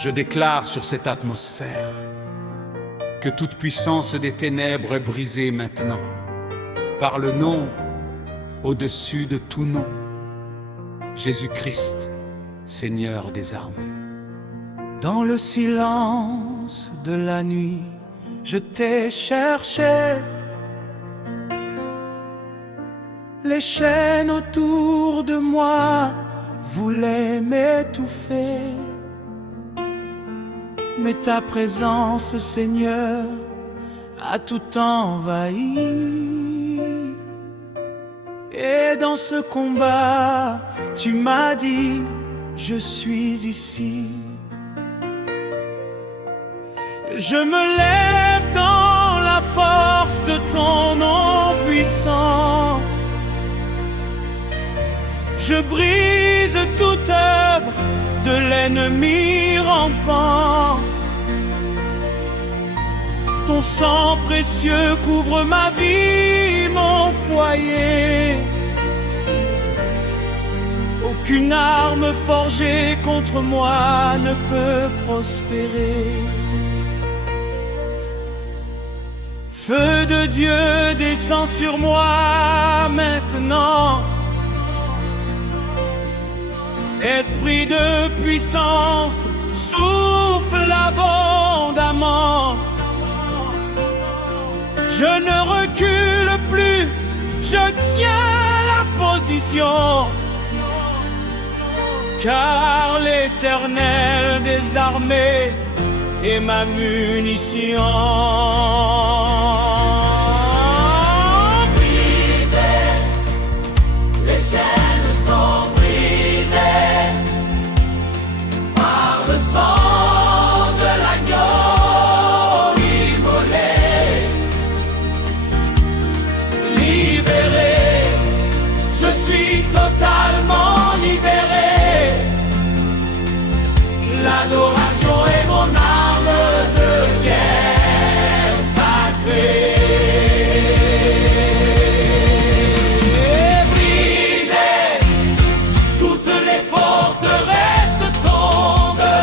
Je déclare sur cette atmosphère que toute puissance des ténèbres est brisée maintenant par le nom au-dessus de tout nom, Jésus-Christ, Seigneur des armées. Dans le silence de la nuit, je t'ai cherché. Les chaînes autour de moi voulaient m'étouffer, mais ta présence, Seigneur, a tout envahi. Et dans ce combat, tu m'as dit, je suis ici. Je me lève dans la force de ton nom puissant. Je brise toute œuvre de l'ennemi rampant. Ton sang précieux couvre ma vie, mon foyer. Aucune arme forgée contre moi ne peut prospérer. Feu de Dieu descend sur moi maintenant. Esprit de puissance, souffle abondamment. Je ne recule plus, je tiens la position. Car l'Éternel des armées est ma munition. L'adoration est mon arme de guerre sacrée. Et briser toutes les forteresses tombent.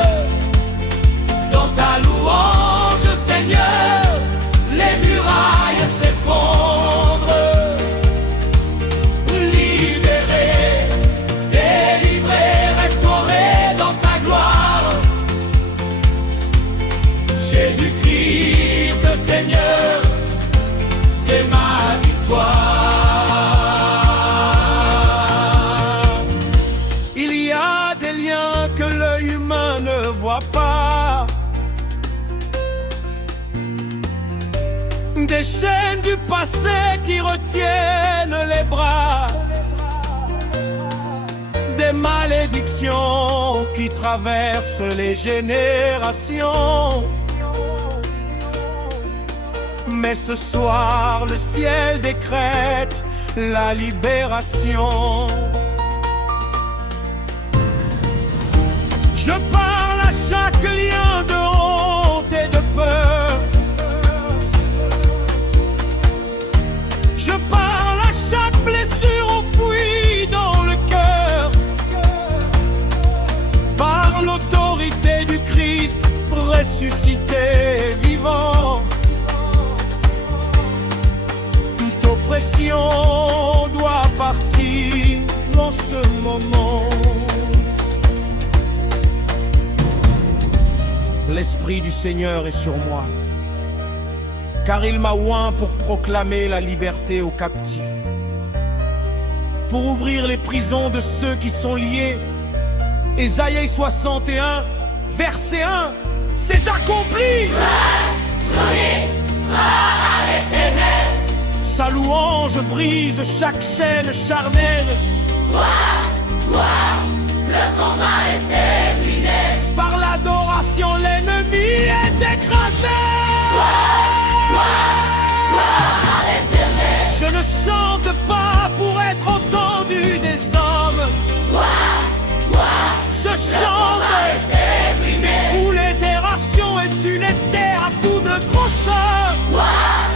Dans ta louange, Seigneur, les murailles s'effondrent. Libéré, délivré, restauré dans ta gloire. Jésus-Christ, Seigneur, c'est ma victoire. Il y a des liens que l'œil humain ne voit pas, des chaînes du passé qui retiennent les bras, des malédictions qui traversent les générations. Mais ce soir, le ciel décrète la libération. Je parle à chaque lien de honte et de peur. Je parle à chaque blessure enfouie dans le cœur. Par l'autorité du Christ ressuscité vivant, toute oppression doit partir en ce moment. L'Esprit du Seigneur est sur moi, car il m'a oint pour proclamer la liberté aux captifs, pour ouvrir les prisons de ceux qui sont liés. Ésaïe 61, verset 1, c'est accompli. Sa louange brise chaque chaîne charnelle. Le combat est terminé. Par l'adoration, l'ennemi est écrasé. Gloire à l'Éternel. Je ne chante pas pour être entendu des hommes. Je chante où l'itération est une terre à coups de crochet. Gloire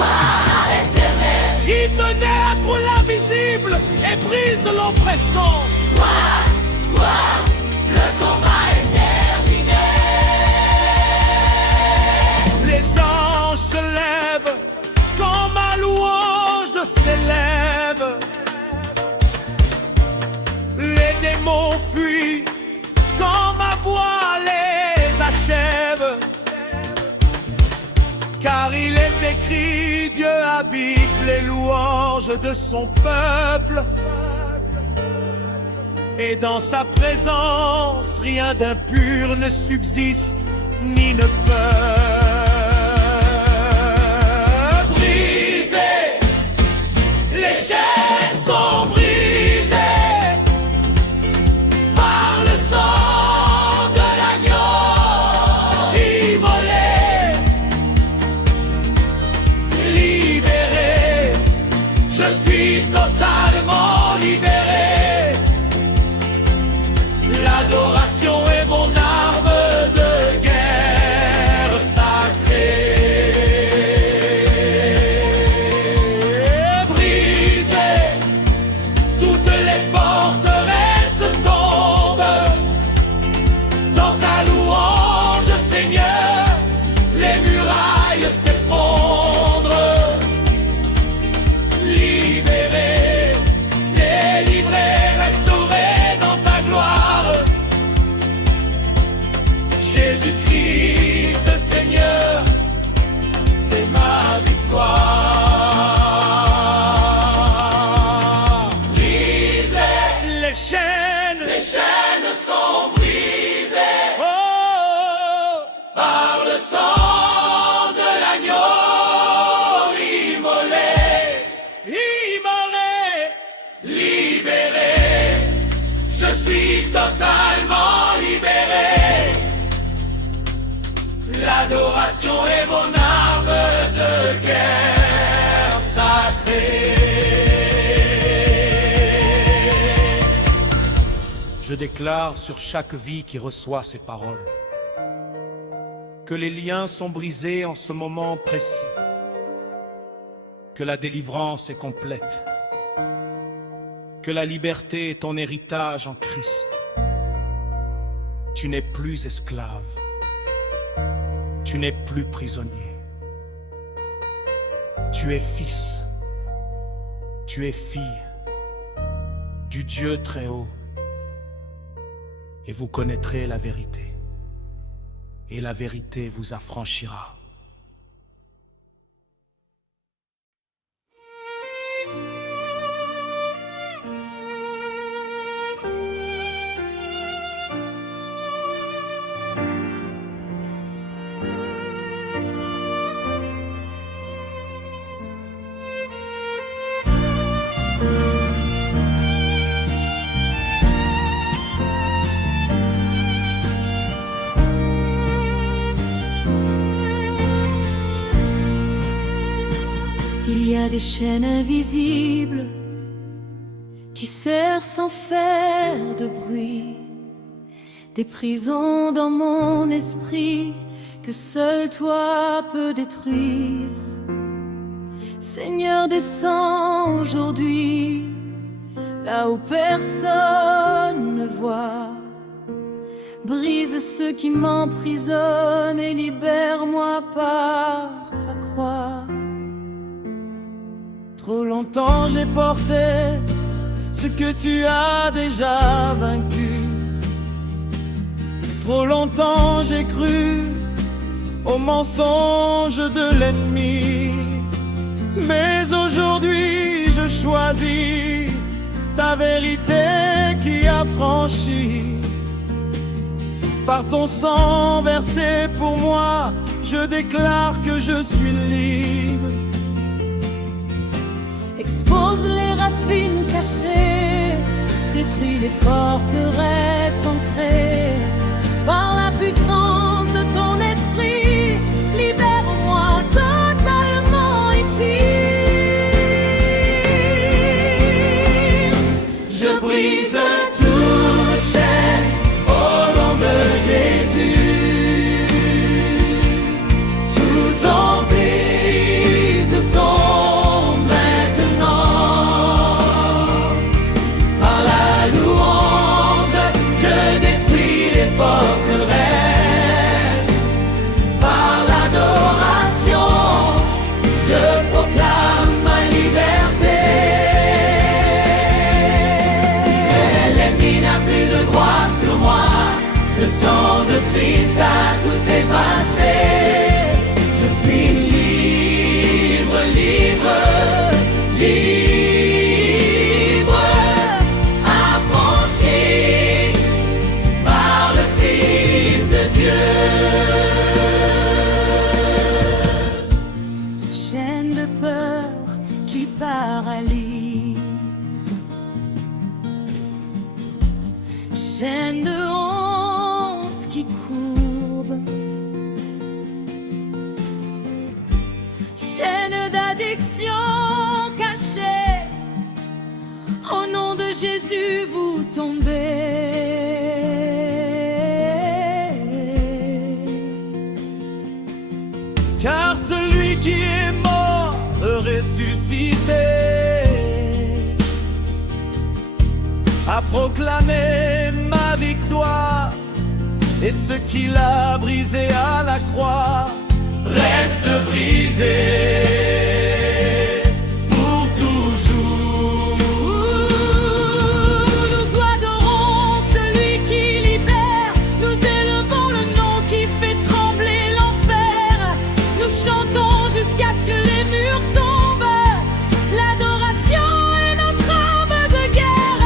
à l'Éternel. Qui ténèbre l'invisible et brise l'oppressant. Le combat est terminé. mots fuient quand ma voix les achève. Car il est écrit, Dieu habite les louanges de son peuple. Et dans sa présence, rien d'impur ne subsiste, ni ne peut. Brisées, les chaînes sont brisées par le sang de l'agneau. Immolé, libéré, Je suis totalement libéré. l'adoration est mon arme de guerre sacrée. Brisées, Toutes les forteresses tombent dans ta louange, Seigneur. Les murailles s'effondrent. Libéré, délivré, restauré dans ta gloire. Jésus-Christ, Seigneur, c'est ma victoire. brisées, Les chaînes, les chaînes sont brisées oh, par le sang de l'agneau. Immolé, immolé, libéré, je suis totalement libéré. l'adoration est mon arme de guerre sacrée. Je déclare sur chaque vie qui reçoit ces paroles que les liens sont brisés en ce moment précis, que la délivrance est complète, que la liberté est ton héritage en Christ. Tu n'es plus esclave, tu n'es plus prisonnier. Tu es fils, tu es fille du Dieu très haut. Et vous connaîtrez la vérité, et la vérité vous affranchira. Il y a des chaînes invisibles qui serrent sans faire de bruit, des prisons dans mon esprit que seul toi peux détruire. Seigneur, descends aujourd'hui, là où personne ne voit. Brise ceux qui m'emprisonnent et libère-moi par ta croix. Trop longtemps j'ai porté ce que tu as déjà vaincu. Trop longtemps j'ai cru aux mensonges de l'ennemi. Mais aujourd'hui je choisis ta vérité qui affranchit. Par ton sang versé pour moi, je déclare que je suis libre. Expose les racines cachées, détruis les forteresses ancrées. Par la puissance de ton esprit, libère-moi totalement ici. Je brise toute chaîne au nom de Jésus. Tout en brise tombe maintenant. Par la louange Le sang de Christ a tout effacé. Je suis libre, libre, libre, affranchi par le Fils de Dieu. Chaîne de peur qui paralyse, chaîne de honte qui courbe, chaîne d'addiction cachée, au nom de Jésus vous tombez. Car celui qui est mort est ressuscité, a proclamé ma victoire, et ce qu'il a brisé à la croix Reste brisé pour toujours. Nous adorons celui qui libère, nous élevons le nom qui fait trembler l'enfer. Nous chantons jusqu'à ce que les murs tombent. L'adoration est notre arme de guerre,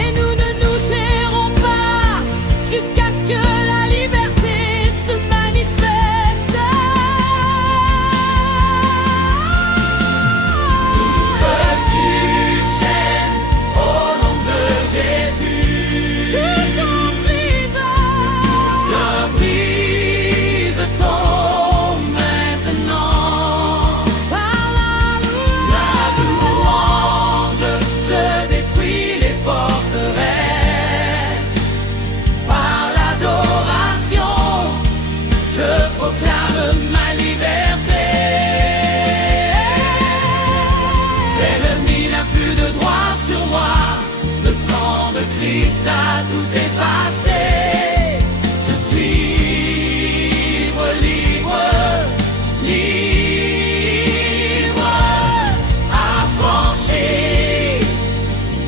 et nous ne nous tairons pas jusqu'à ce que la liberté se manifeste. Tu chaînes au nom de Jésus. Tout en prison, Te brise tombe maintenant. par La louange, je détruis les forteresses. Par l'adoration, je proclame ma liberté. L'ennemi n'a plus de droit sur moi. Le sang de Christ a tout effacé. Je suis libre, libre, libre, affranchi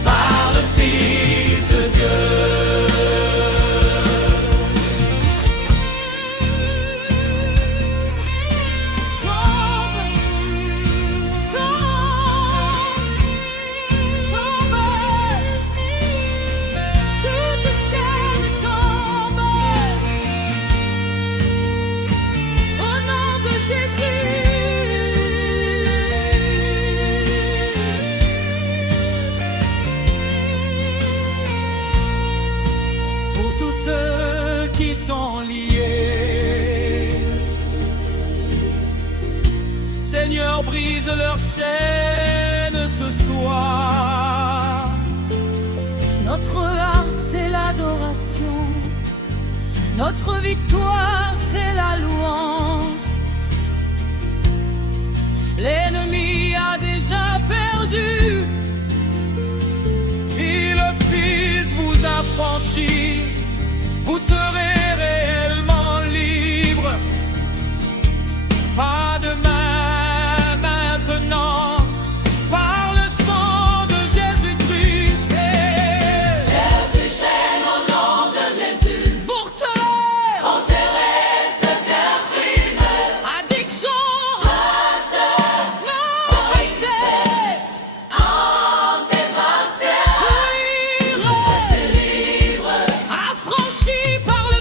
par le Fils de Dieu. toute chaîne tombe, au nom de Jésus. pour tous ceux qui sont liés. Seigneur, brise leurs chaînes ce soir. Notre art, c'est l'adoration. Notre victoire, c'est la louange. L'ennemi a déjà perdu. Si le Fils vous affranchit, vous serez réellement libre. Pas de main maintenant, par le sang de Jésus-Christ. Chair du chaîne au nom de Jésus. Enterré, Enterrer ce cœur crime. addiction, Enterré, c'est libre. affranchi par le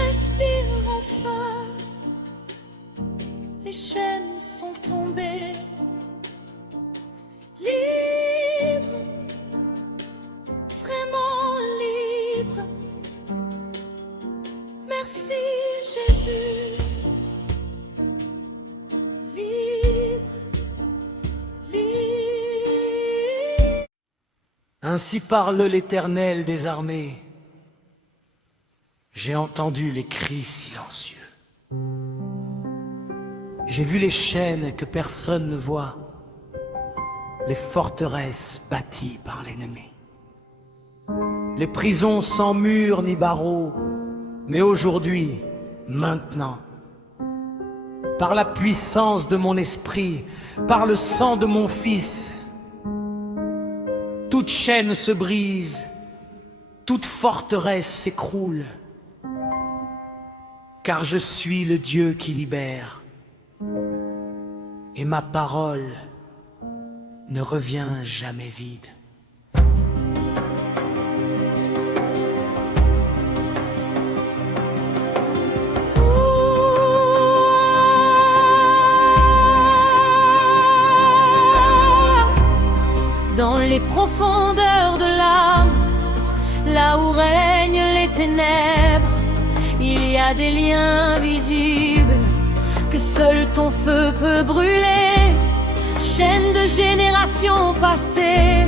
respire enfin. Les chaînes sont tombées. Libre, vraiment libre. Merci Jésus. Libre, libre. Ainsi parle l'Éternel des armées. J'ai entendu les cris silencieux. J'ai vu les chaînes que personne ne voit, les forteresses bâties par l'ennemi, les prisons sans murs ni barreaux. Mais aujourd'hui, maintenant, par la puissance de mon esprit, par le sang de mon Fils, toute chaîne se brise, toute forteresse s'écroule, car je suis le Dieu qui libère, et ma parole ne revient jamais vide. Dans les profondeurs de l'âme, là où règnent les ténèbres, il y a des liens visibles que seul ton feu peut brûler. Chaîne de générations passées,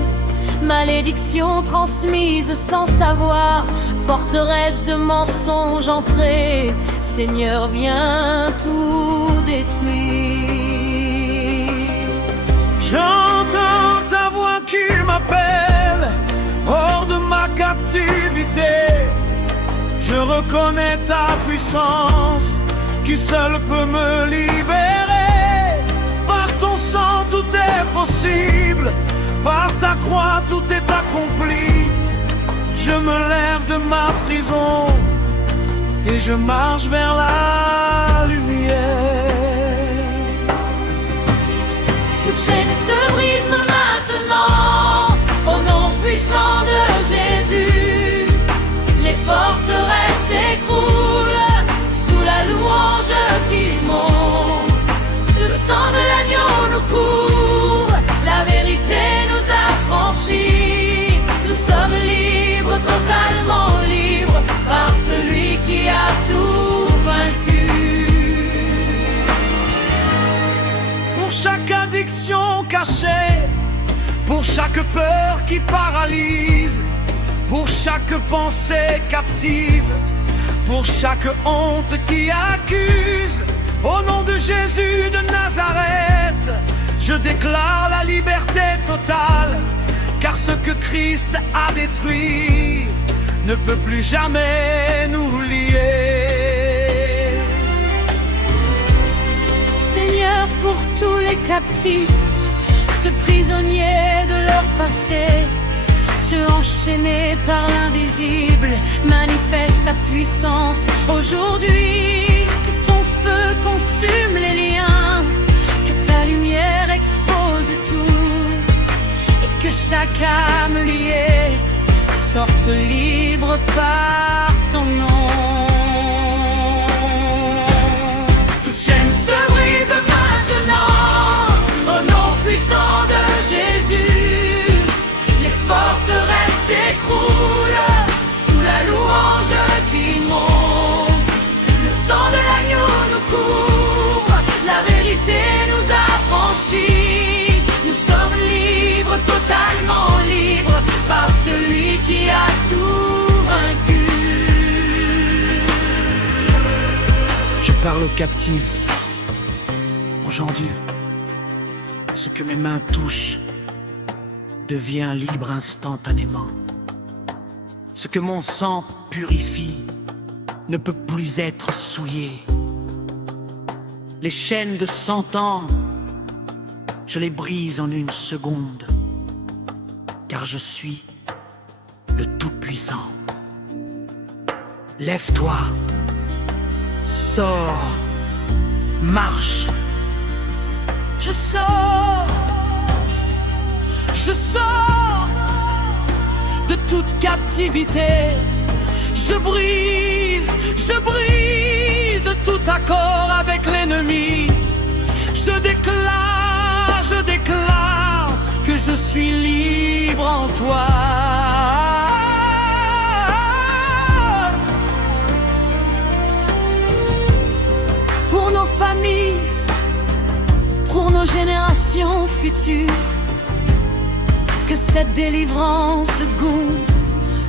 malédiction transmise sans savoir, forteresse de mensonges ancrés, Seigneur viens tout détruire. J'entends ta voix qui m'appelle hors de ma captivité. Je reconnais ta puissance qui seule peut me libérer. Par ton sang tout est possible, par ta croix tout est accompli. Je me lève de ma prison et je marche vers la lumière. Toute chaîne se brise maintenant, au nom puissant de Jésus. Les forteresses s'écroulent sous la louange qui monte. Le sang de l'agneau nous couvre, la vérité nous affranchit. Nous sommes libres, totalement libres, par celui qui a tout vaincu. Pour chaque addiction cachée, pour chaque peur qui paralyse, pour chaque pensée captive, pour chaque honte qui accuse, au nom de Jésus de Nazareth, je déclare la liberté totale, car ce que Christ a détruit ne peut plus jamais nous lier. Seigneur, pour tous les captifs, ceux prisonniers de leur passé, ceux enchaînés par l'invisible, manifeste ta puissance aujourd'hui. Que ton feu consume les liens, que ta lumière expose tout, et que chaque âme liée sorte libre par ton nom. Toute chaîne se brise maintenant, au nom puissant de Jésus. Les forteresses s'écroulent sous la louange qui monte. Le sang de l'agneau nous couvre, la vérité nous affranchit. Nous sommes libres, totalement libres, par celui qui a tout vaincu. Je parle aux captifs. Aujourd'hui, ce que mes mains touchent devient libre instantanément. Ce que mon sang purifie ne peut plus être souillé. Les chaînes de 100 ans, je les brise en une seconde, car je suis le Tout-Puissant. Lève-toi, sors, marche. Je sors de toute captivité. Je brise tout accord avec l'ennemi. Je déclare que je suis libre en toi. Pour nos familles, pour nos générations futures, que cette délivrance goûte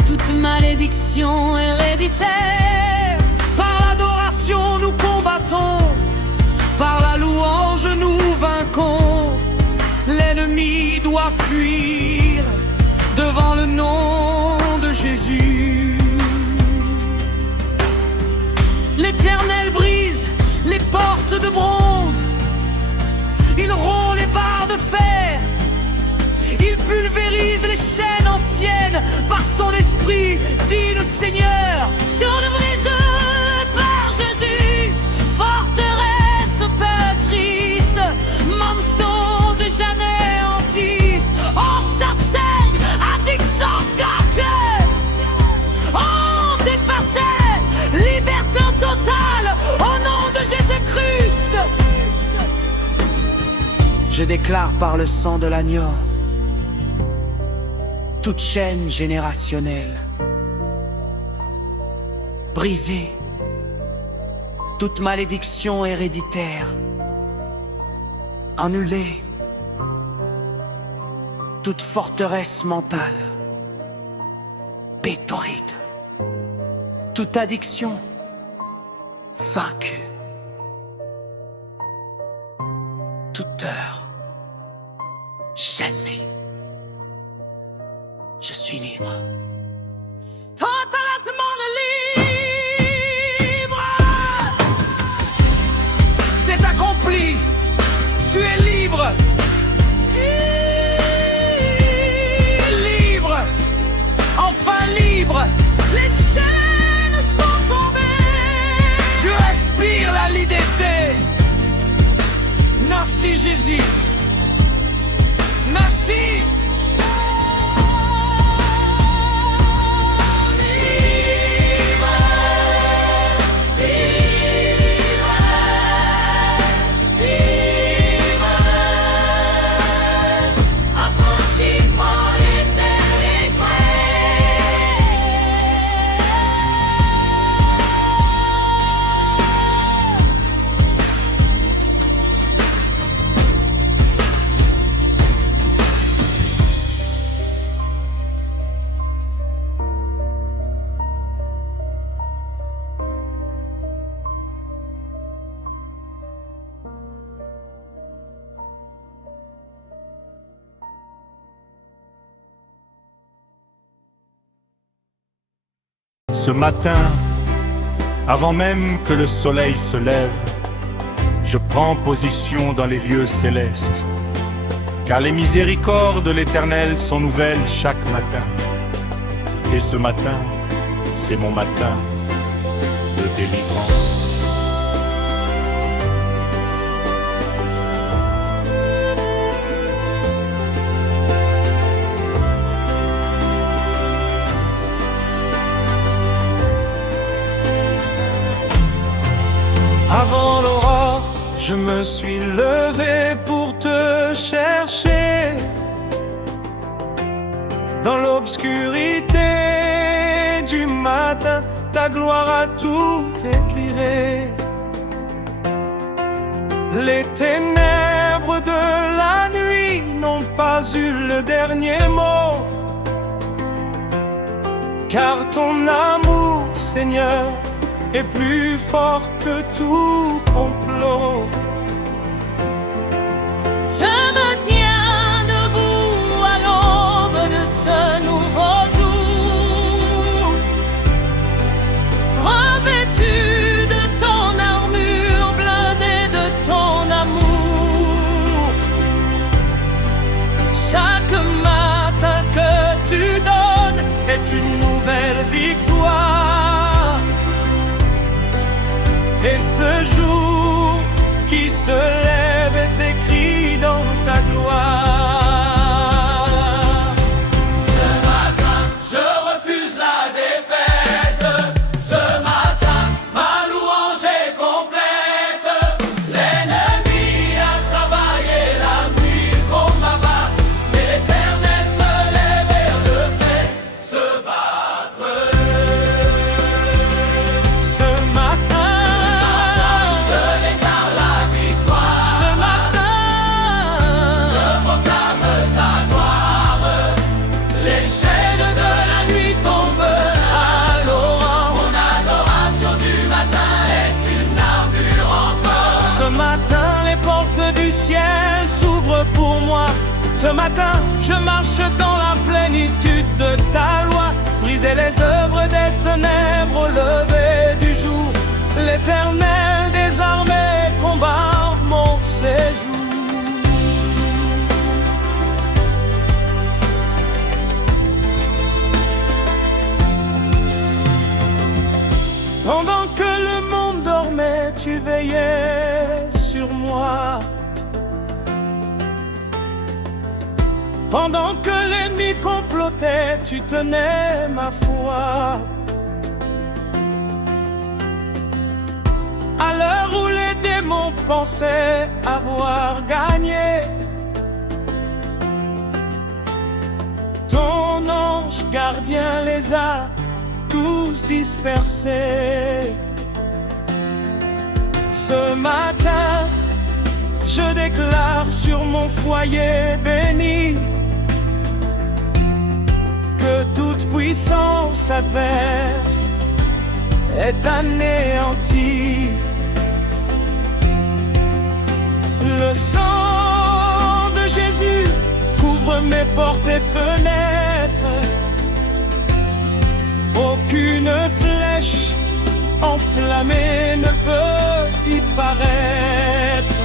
toute malédiction héréditaire. Par l'adoration nous combattons, par la louange nous vainquons. L'ennemi doit fuir devant le nom de Jésus. L'Éternel brise les portes de bronze, il rompt les barres de fer, il pulvérise les chaînes anciennes. Par son esprit, dit le Seigneur. Sur le briseux par Jésus, forteresse pétrice, monceau de j'anéantisse, on chassait addiction scarcée, on défaçait liberté totale au nom de Jésus-Christ. Je déclare par le sang de l'agneau toute chaîne générationnelle brisée, toute malédiction héréditaire annulée, toute forteresse mentale détruite, toute addiction vaincue, toute heure chassée. Je suis libre. Totalement libre. C'est accompli, tu es libre. Libre, enfin libre. Les chaînes sont tombées. Tu respires la liberté. Merci Jésus. Merci. Ce matin, avant même que le soleil se lève, je prends position dans les lieux célestes, car les miséricordes de l'Éternel sont nouvelles chaque matin. Et ce matin, c'est mon matin de délivrance. Avant l'aurore, je me suis levé pour te chercher. Dans l'obscurité du matin, ta gloire a tout éclairé. Les ténèbres de la nuit n'ont pas eu le dernier mot, car ton amour, Seigneur, est plus fort que tout complot. Je me tiens debout à l'aube de ce nouveau jour, revêtu de ton armure, blindé de ton amour. Chaque matin que tu donnes est une nouvelle victoire. Et ce jour qui se lève est écrit dans ta gloire. Ce matin, je refuse la défaite. Ce matin, ma louange est complète. du ciel s'ouvrent pour moi. Ce matin, je marche dans la plénitude de ta loi. Briser les œuvres des ténèbres au lever du jour. L'Éternel des armées combat mon séjour. Pendant que le monde dormait, tu veillais sur moi. Pendant que l'ennemi complotait, tu tenais ma foi. À l'heure où les démons pensaient avoir gagné, ton ange gardien les a tous dispersés. Ce matin, je déclare sur mon foyer béni que toute puissance adverse est anéantie. Le sang de Jésus couvre mes portes et fenêtres. Aucune flèche enflammée ne peut y paraître.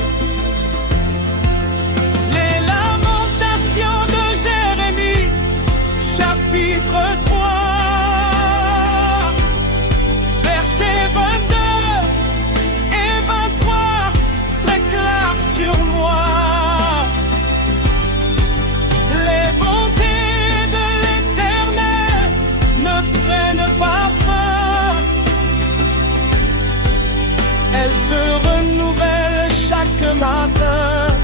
Les lamentations de Jérémie, chapitre 3, versets 22 et 23, déclarent sur moi les bontés de l'Éternel ne prennent pas fin. Elles se renouvellent chaque matin,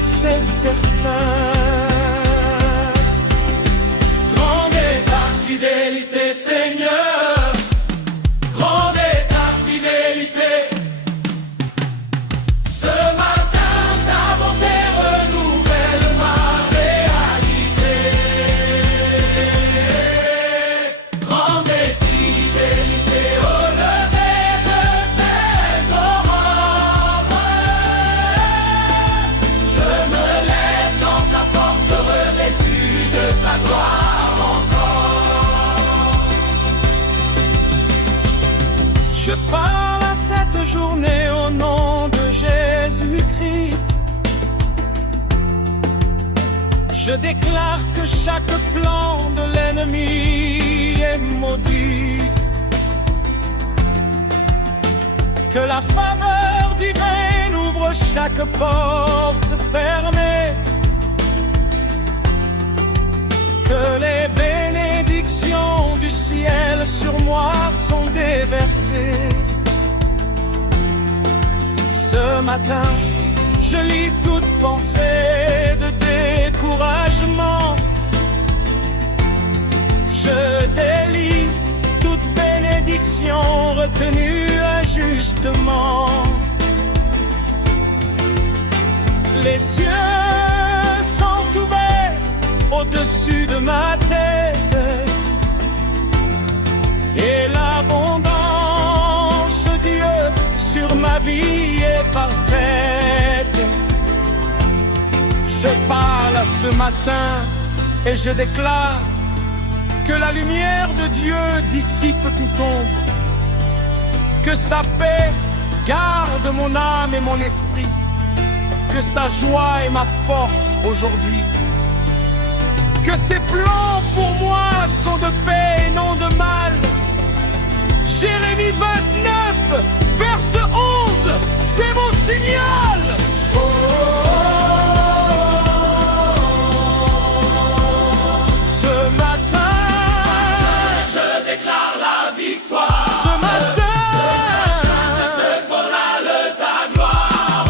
c'est certain. Grande est ta fidélité, Seigneur. Grande est ta fidélité. Ce matin, ta bonté renouvelle ma réalité. Grande est ta fidélité au lever de cette aurore. Je me lève dans ta force revêtue de ta gloire encore. Je parle à cette journée au nom de Jésus-Christ. Je déclare que chaque plan de l'ennemi est maudit. Que la faveur divine ouvre chaque porte fermée. Que les bénédictions du ciel sur moi sont déversées. Ce matin, je lis toute pensée de découragement. Je délie toute bénédiction retenue injustement. Les cieux sont ouverts au-dessus de ma tête et l'abondance, Dieu, sur ma vie est parfaite. Je parle ce matin et je déclare que la lumière de Dieu dissipe toute ombre, que sa paix garde mon âme et mon esprit, que sa joie est ma force aujourd'hui, que ses plans pour moi sont de paix et non de mal. Jérémie 29, verset 11, c'est mon signal. Oh, oh, oh. Ce matin, je déclare la victoire. Ce matin, je chante ta gloire.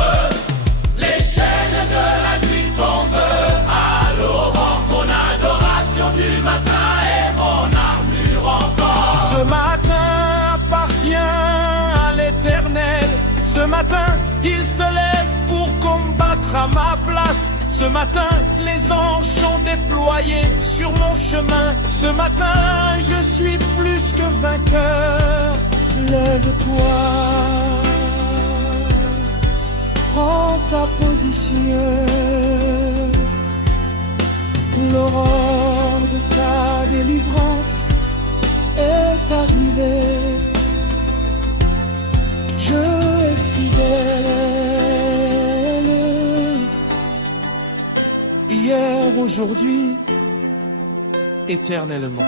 Les chaînes de la nuit tombent à l'aurore. Mon adoration du matin est mon armure encore. Ce matin appartient à l'Éternel. Ce matin, il se lève pour combattre à ma place. Ce matin, les anges sont déployés sur mon chemin. Ce matin, je suis plus que vainqueur. Lève-toi, prends ta position. Seigneur, l'aurore de ta délivrance est arrivée. Je es fidèle, hier, aujourd'hui, éternellement.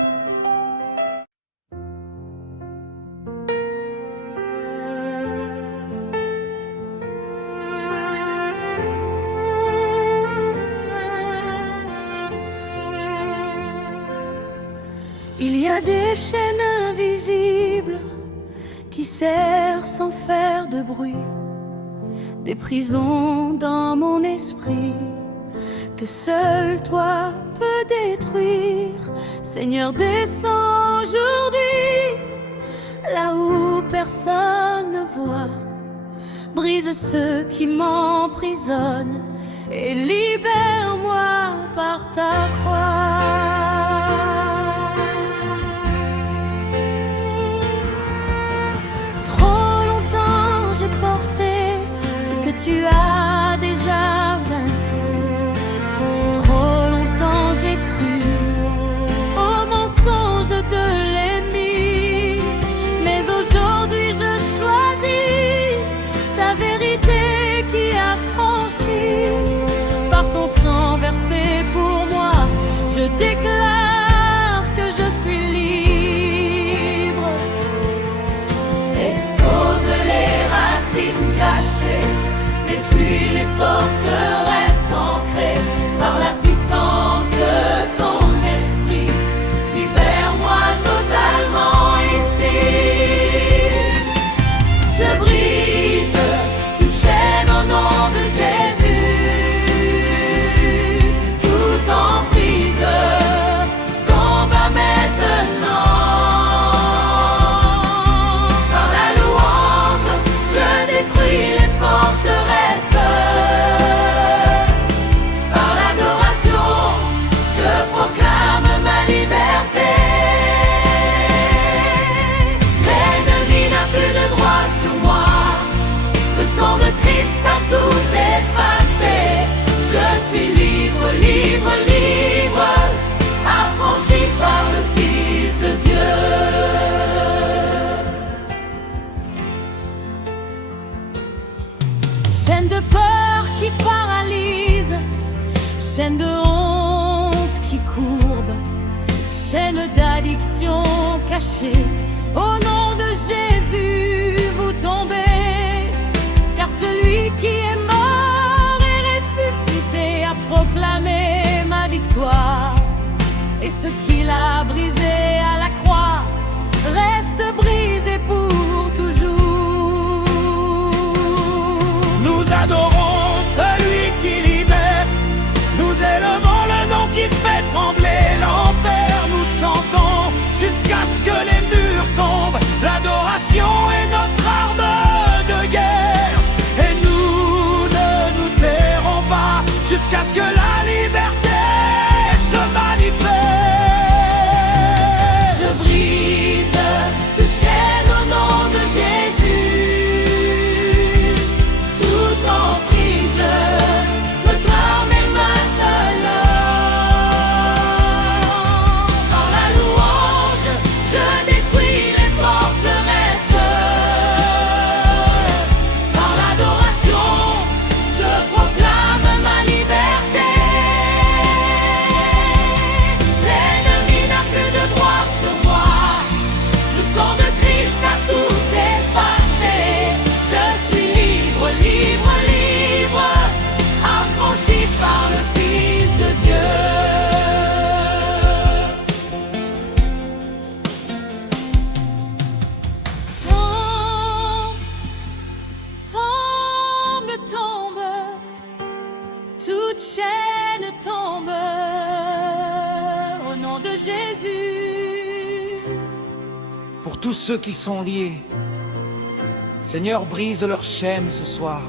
Il y a des chaînes invisibles qui serrent sans faire de bruit, des prisons dans mon esprit que seul toi peux détruire. Seigneur, descends aujourd'hui, là où personne ne voit. Brise ceux qui m'emprisonnent et libère-moi par ta croix. J'ai porté ce que tu as déjà vaincu. Trop longtemps j'ai cru au mensonge de l'ennemi, mais aujourd'hui je choisis ta vérité qui a franchi. Par ton sang versé pour moi, je déclare que je suis libre. Expose les racines cachées, détruis les forteresses ancrées par la puissance de ton esprit. Libère-moi totalement ici. Je brise toute chaîne au nom de Jésus. Toute emprise tombe maintenant. Par la louange, je détruis les forteresses. Par l'adoration, je proclame ma liberté. L'ennemi n'a plus de droit sur moi. Le sang de Christ a tout effacé. Je suis libre, libre, libre, affranchi par le Fils de Dieu. Chaîne de peur qui paralyse, chaîne de honte qui courbe, chaîne d'addiction cachée. Au nom de Jésus, vous tombez, car celui qui est mort et ressuscité a proclamé ma victoire. Et ce qu'il a brisé à la croix reste brisé pour toujours. Nous adorons celui qui libère, nous élevons le nom qui fait trembler l'enfer. Nous chantons jusqu'à ce que les murs tombent. L'adoration est notre arme de guerre, et nous ne nous tairons pas jusqu'à ce que la liberté se manifeste. Je brise toute chaîne au nom de Jésus. Toute emprise me tremble maintenant. Par la louange, je détruis les forteresses. Par l'adoration, je proclame ma liberté. L'ennemi n'a plus de droit sur moi. Le sang de Christ a tout effacé. Je suis libre, libre, libre, affranchi par le Fils de Dieu. Tombe, tombe, tombe, toute chaîne tombe au nom de Jésus. Pour tous ceux qui sont liés, Seigneur, brise leurs chaînes ce soir.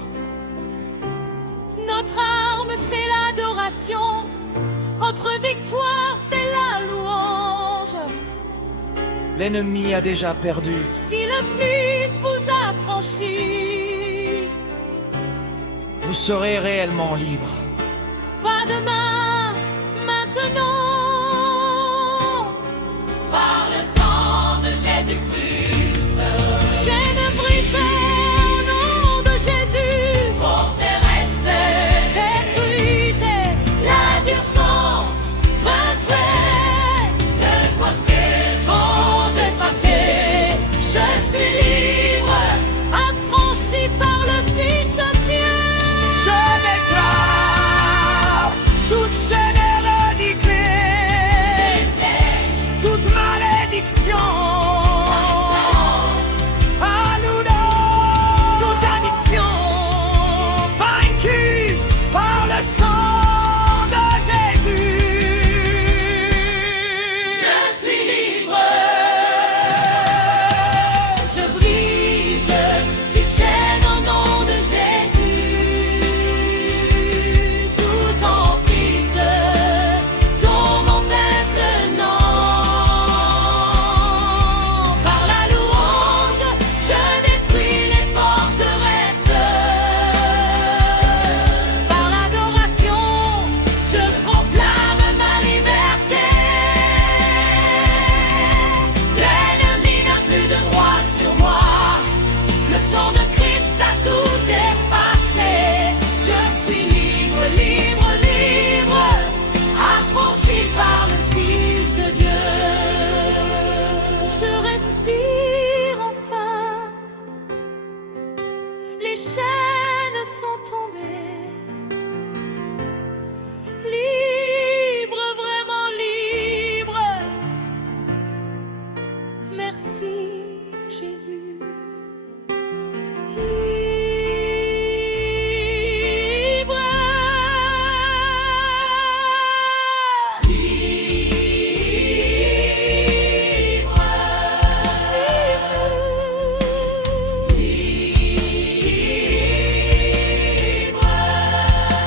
Notre arme, c'est l'adoration. Notre victoire, c'est la louange. L'ennemi a déjà perdu. Si le Fils vous a franchi, Vous serez réellement libre. Pas demain, maintenant. Par le sang de Jésus-Christ, Chaîne brisée au nom de Jésus. forteresse Détruite, la dure sens vaincrait, le choix c'est bon d'effacer. Je suis libre, affranchi par le Fils de Dieu. Je déclare toute chaîne éradiquée, toute malédiction. Alléluia. Toute addiction vaincue par le sang de Jésus. je suis libre. Je brise tes chaînes au nom de Jésus. Tout emprise tombe maintenant. Par la louange, je détruis les forteresses. Par l'adoration, je proclame ma liberté. L'ennemi n'a plus de droit sur moi. Le sang de Christ a tout effacé. Je suis libre, libre, libre, affranchi par le Fils de Dieu. Je respire enfin. Les chaînes sont tombées. Libre, vraiment libre. Merci Jésus. Libre.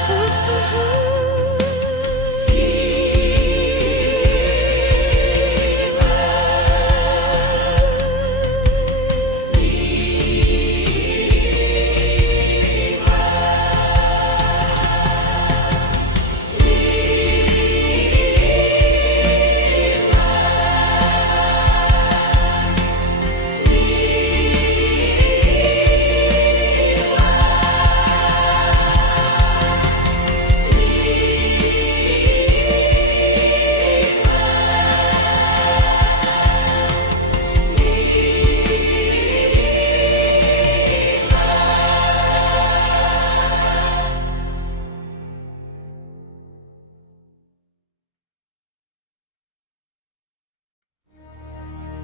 Pour toujours.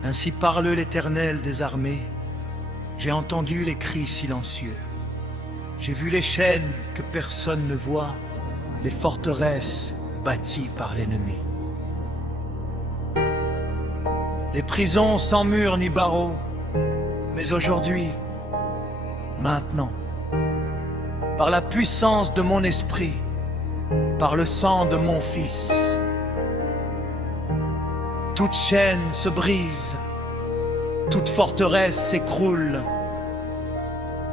Ainsi parle l'Éternel des armées. J'ai entendu les cris silencieux. J'ai vu les chaînes que personne ne voit, les forteresses bâties par l'ennemi. Les prisons sans murs ni barreaux. Mais aujourd'hui, maintenant, par la puissance de mon esprit, par le sang de mon Fils, toute chaîne se brise, toute forteresse s'écroule,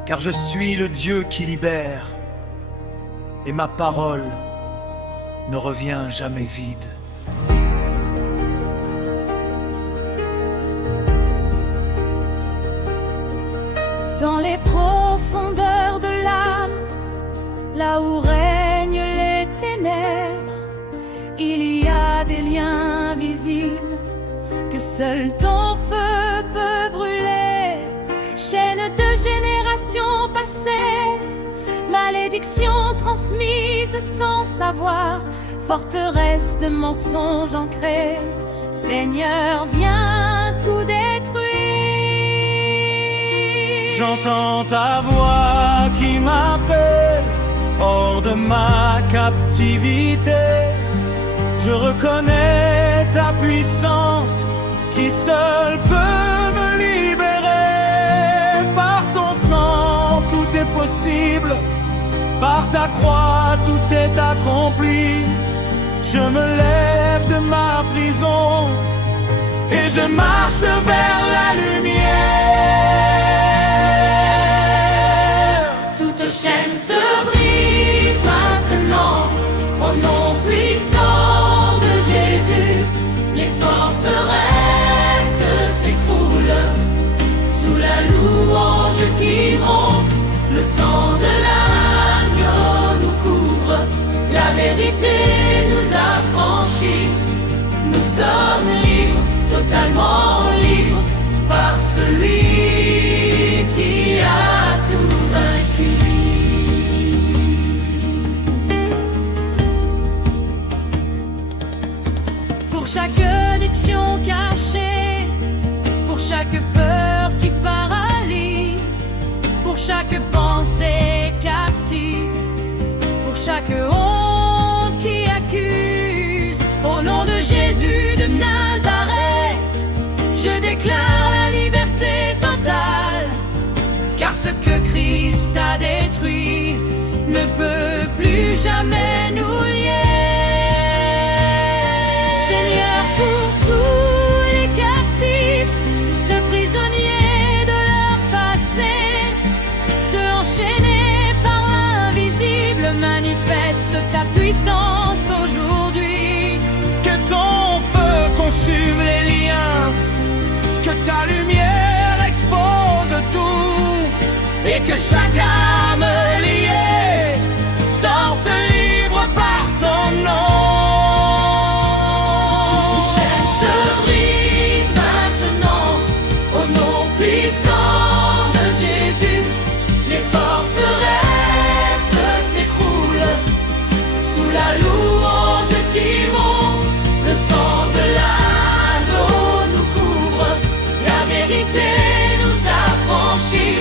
car je suis le Dieu qui libère, et ma parole ne revient jamais vide. Dans les profondeurs de l'âme, là où règnent les ténèbres, il y a des liens invisibles que seul ton feu peut brûler. Chaîne de générations passées, malédiction transmise sans savoir, forteresse de mensonges ancrés. Seigneur, viens tout détruire. J'entends ta voix qui m'appelle hors de ma captivité. Je reconnais ta puissance qui seule peut me libérer. Par ton sang, tout est possible. Par ta croix, tout est accompli. Je me lève de ma prison et je marche vers la lumière. toute chaîne se brise. celui qui a tout vaincu. Pour chaque addiction cachée, pour chaque peur qui paralyse, pour chaque pensée captive, pour chaque honte qui accuse, au nom de Jésus de Nazareth, je déclare la liberté totale, car ce que Christ a détruit ne peut plus jamais nous lier. Seigneur, pour tous les captifs, ceux prisonniers de leur passé, ceux enchaînés par l'invisible, manifeste ta puissance aujourd'hui. Que ton feu consume les liens, que ta lumière expose tout, Et que chaque âme liée sorte libre par ton nom. Toute chaîne se brise maintenant au nom puissant de Jésus. Les forteresses s'écroulent sous la louange qui monte. Le sang de l'agneau nous couvre, la vérité nous affranchit.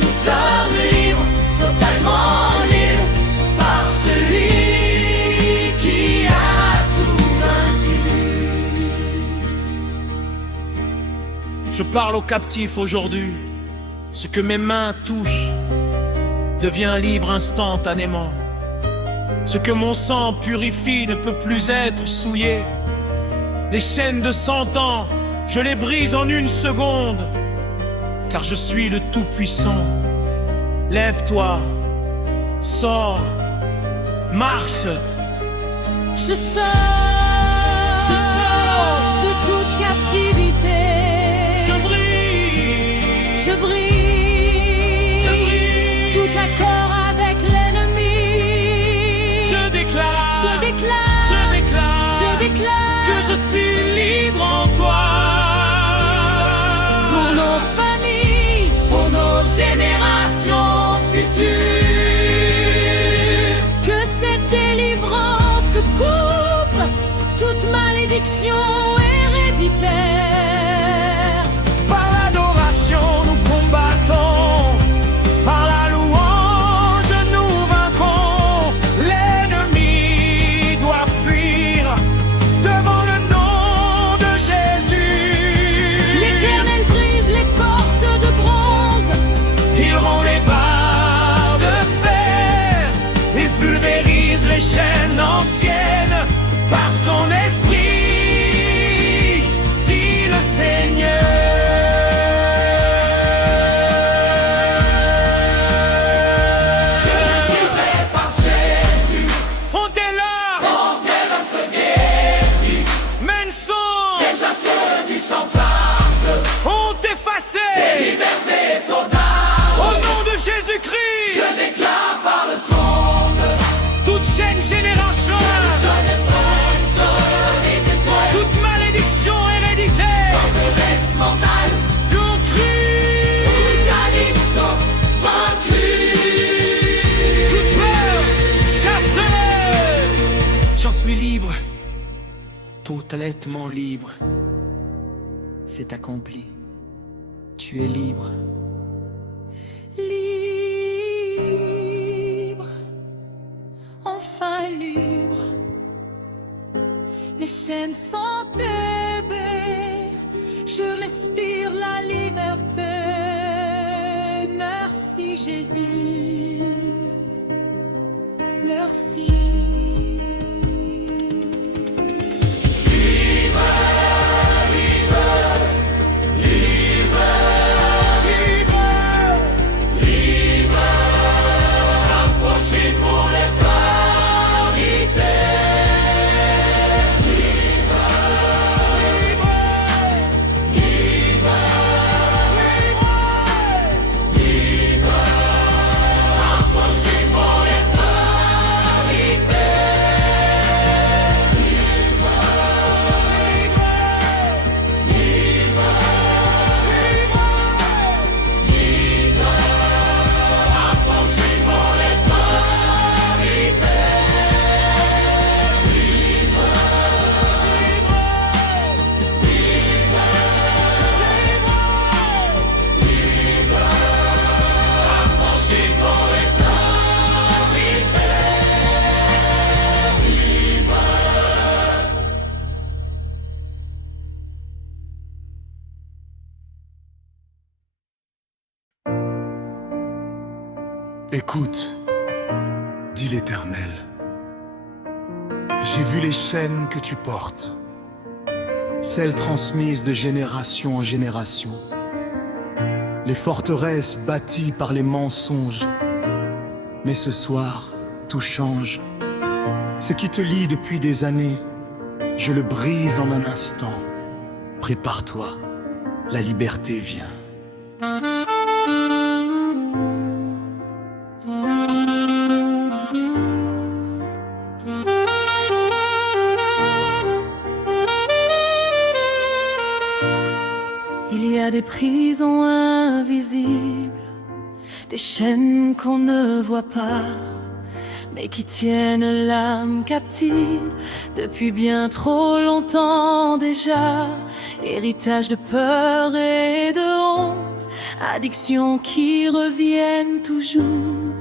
Nous sommes libres, totalement libres, par celui qui a tout vaincu. Je parle aux captifs aujourd'hui. Ce que mes mains touchent devient libre instantanément. Ce que mon sang purifie ne peut plus être souillé. Les chaînes de 100 ans, je les brise en une seconde, car je suis le Tout-Puissant. Lève-toi, sors, marche. Je sors de toute captivité. Je brille, Je brille, je brille. tout accord avec l'ennemi. Je déclare, Je déclare, je déclare, je déclare que je suis libre en toi. pour nos familles, Pour nos générations futures, que cette délivrance coupe toute malédiction héréditaire. par l'adoration nous combattons, par la louange nous vaincons. L'ennemi doit fuir devant le nom de Jésus. L'Éternel brise les portes de bronze. Il rompt les barres de fer, il pulvérise les chaînes anciennes par son esprit, dit le Seigneur. je le dirai par Jésus. Fondez-la, Fontaine se guérit, Menson, déjà ceux du sang farce, ont effacé liberté totale. au nom de Jésus-Christ Je déclare par le sonde, toute chaîne générationnelle, je dépresse et détruis toute malédiction héréditaire. tendresse mentale. L'on crie, Toute addiction vaincue. toute peur, chasse-les. J'en suis libre, totalement libre. C'est accompli. Tu es libre. Libre, enfin libre. Les chaînes sont tombées, je respire la liberté. Merci Jésus, merci. Affranchi pour l'éternité. Affranchi pour l'éternité. Écoute, dit l'Éternel, j'ai vu les chaînes que tu portes, celles transmises de génération en génération, les forteresses bâties par les mensonges. Mais ce soir, tout change. Ce qui te lie depuis des années, je le brise en un instant. Prépare-toi, la liberté vient. Il y a des prisons invisibles, des chaînes qu'on ne voit pas, mais qui tiennent l'âme captive depuis bien trop longtemps déjà. Héritage de peur et de honte, addictions qui reviennent toujours.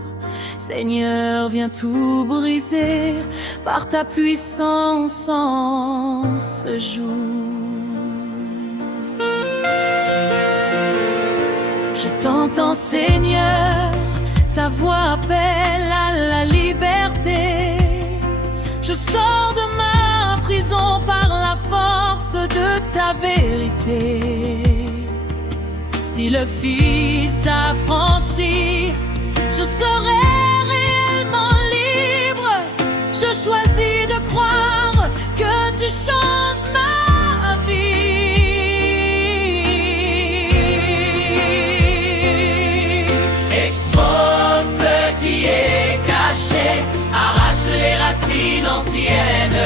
Seigneur, viens tout briser par ta puissance en ce jour. Je t'entends, Seigneur, ta voix appelle à la liberté. Je sors de ma prison par la force de ta vérité. Si le Fils a franchi, je serai réellement libre. Je choisis de croire que tu changes ma vie. Ancienne,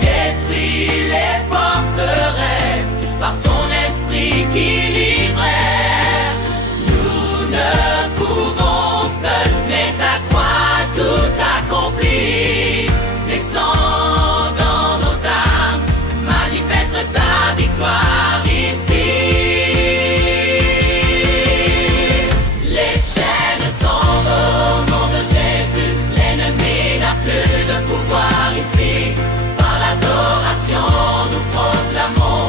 détruis les forteresses par ton esprit qui libère. Nous ne pouvons seuls, mais ta croix tout accomplit. Descends dans nos âmes, manifeste ta victoire ici. Les chaînes tombent au nom de Jésus, l'ennemi n'a plus de pouvoir ici. Par l'adoration nous proclamons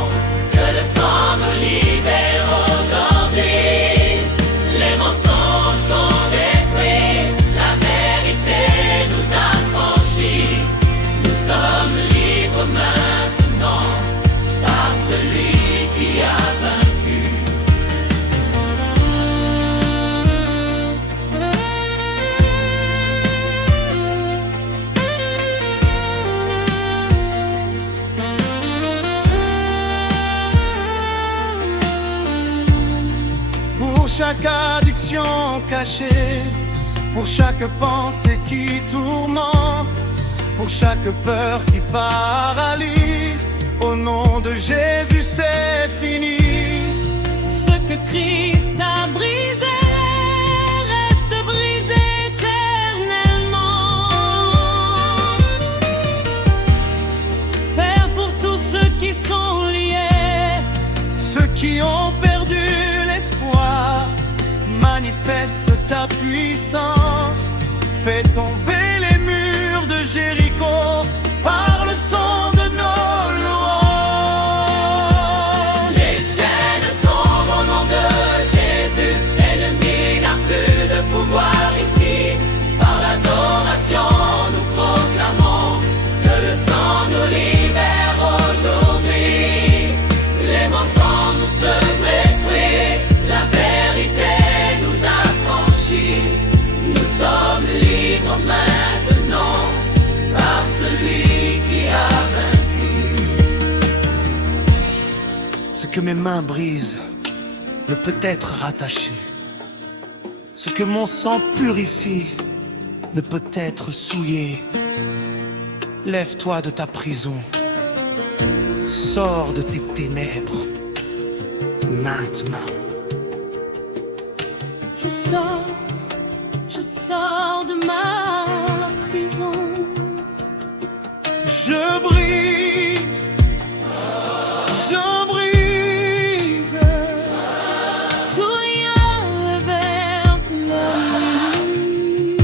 que le sang nous libère aujourd'hui. Les mensonges sont détruits, la vérité nous a franchis. Nous sommes libres maintenant par celui qui a vaincu. Pour chaque addiction cachée, pour chaque pensée qui tourmente, pour chaque peur qui paralyse, au nom de Jésus c'est fini. Ce que Christ a brisé reste brisé éternellement. Père, pour tous ceux qui sont liés, Ceux qui ont perdu l'espoir, manifeste ta puissance. Fais tomber les murs de Jéricho par le son de nos louanges. Les chaînes tombent au nom de Jésus, l'ennemi n'a plus de pouvoir ici. Par l'adoration nous proclamons que le sang nous libère aujourd'hui. Les mensonges se détruisent, la vérité nous a franchis. Nous sommes libres maintenant par celui qui a vaincu. Ce que mes mains brisent ne peut être rattaché. Ce que mon sang purifie ne peut être souillé. Lève-toi de ta prison, sors de tes ténèbres maintenant. je sors de ma prison. Je brise, je brise. Tout lien vers la nuit.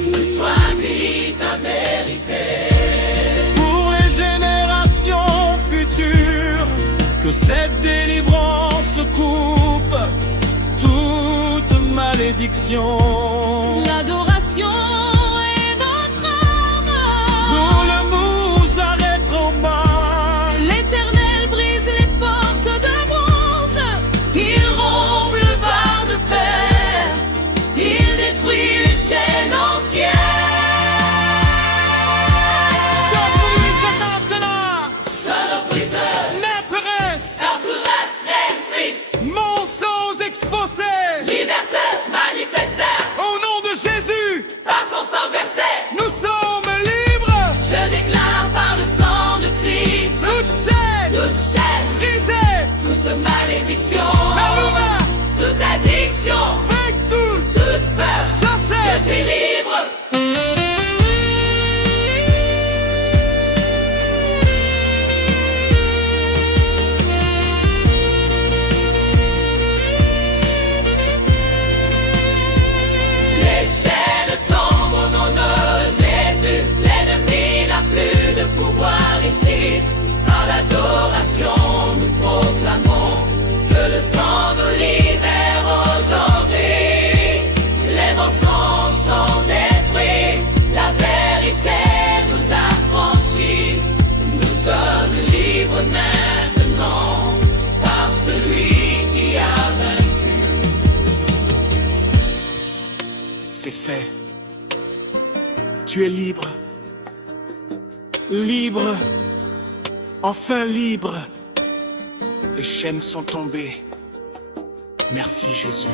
Je choisis ta vérité. Pour les générations futures, que cette délivrance coupe toute malédiction. malédiction. L'adoration est notre arme. Nous ne nous arrêterons pas. L'Éternel brise les portes de bronze. Il rompt le bar de fer. Il détruit les chaînes anciennes. Liberté manifestée Au nom de Jésus, par son sang versé, nous sommes libres. je déclare par le sang de Christ Toute chaîne brisée, brisée, toute malédiction, Alléluia, toute addiction, avec toute peur, chassée. je suis libre. Les chaînes tombent au nom de Jésus. L'ennemi n'a plus de pouvoir ici. Par l'adoration, nous proclamons que le sang nous libère aujourd'hui. Les mensonges sont détruits. La vérité nous a franchis. Nous sommes libres maintenant par celui qui a vaincu. C'est fait. Tu es libre. Libre. Enfin libre. Les chaînes sont tombées. Merci Jésus.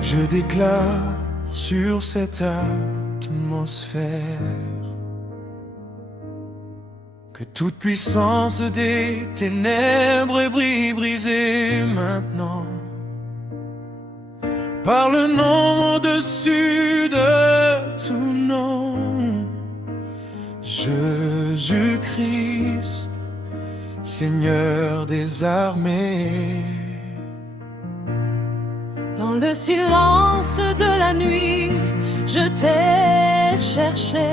Je déclare sur cette atmosphère que toute puissance des ténèbres est brisée maintenant par le nom au-dessus de tout nom, Jésus-Christ, Seigneur des armées. Dans le silence de la nuit, je t'ai cherché.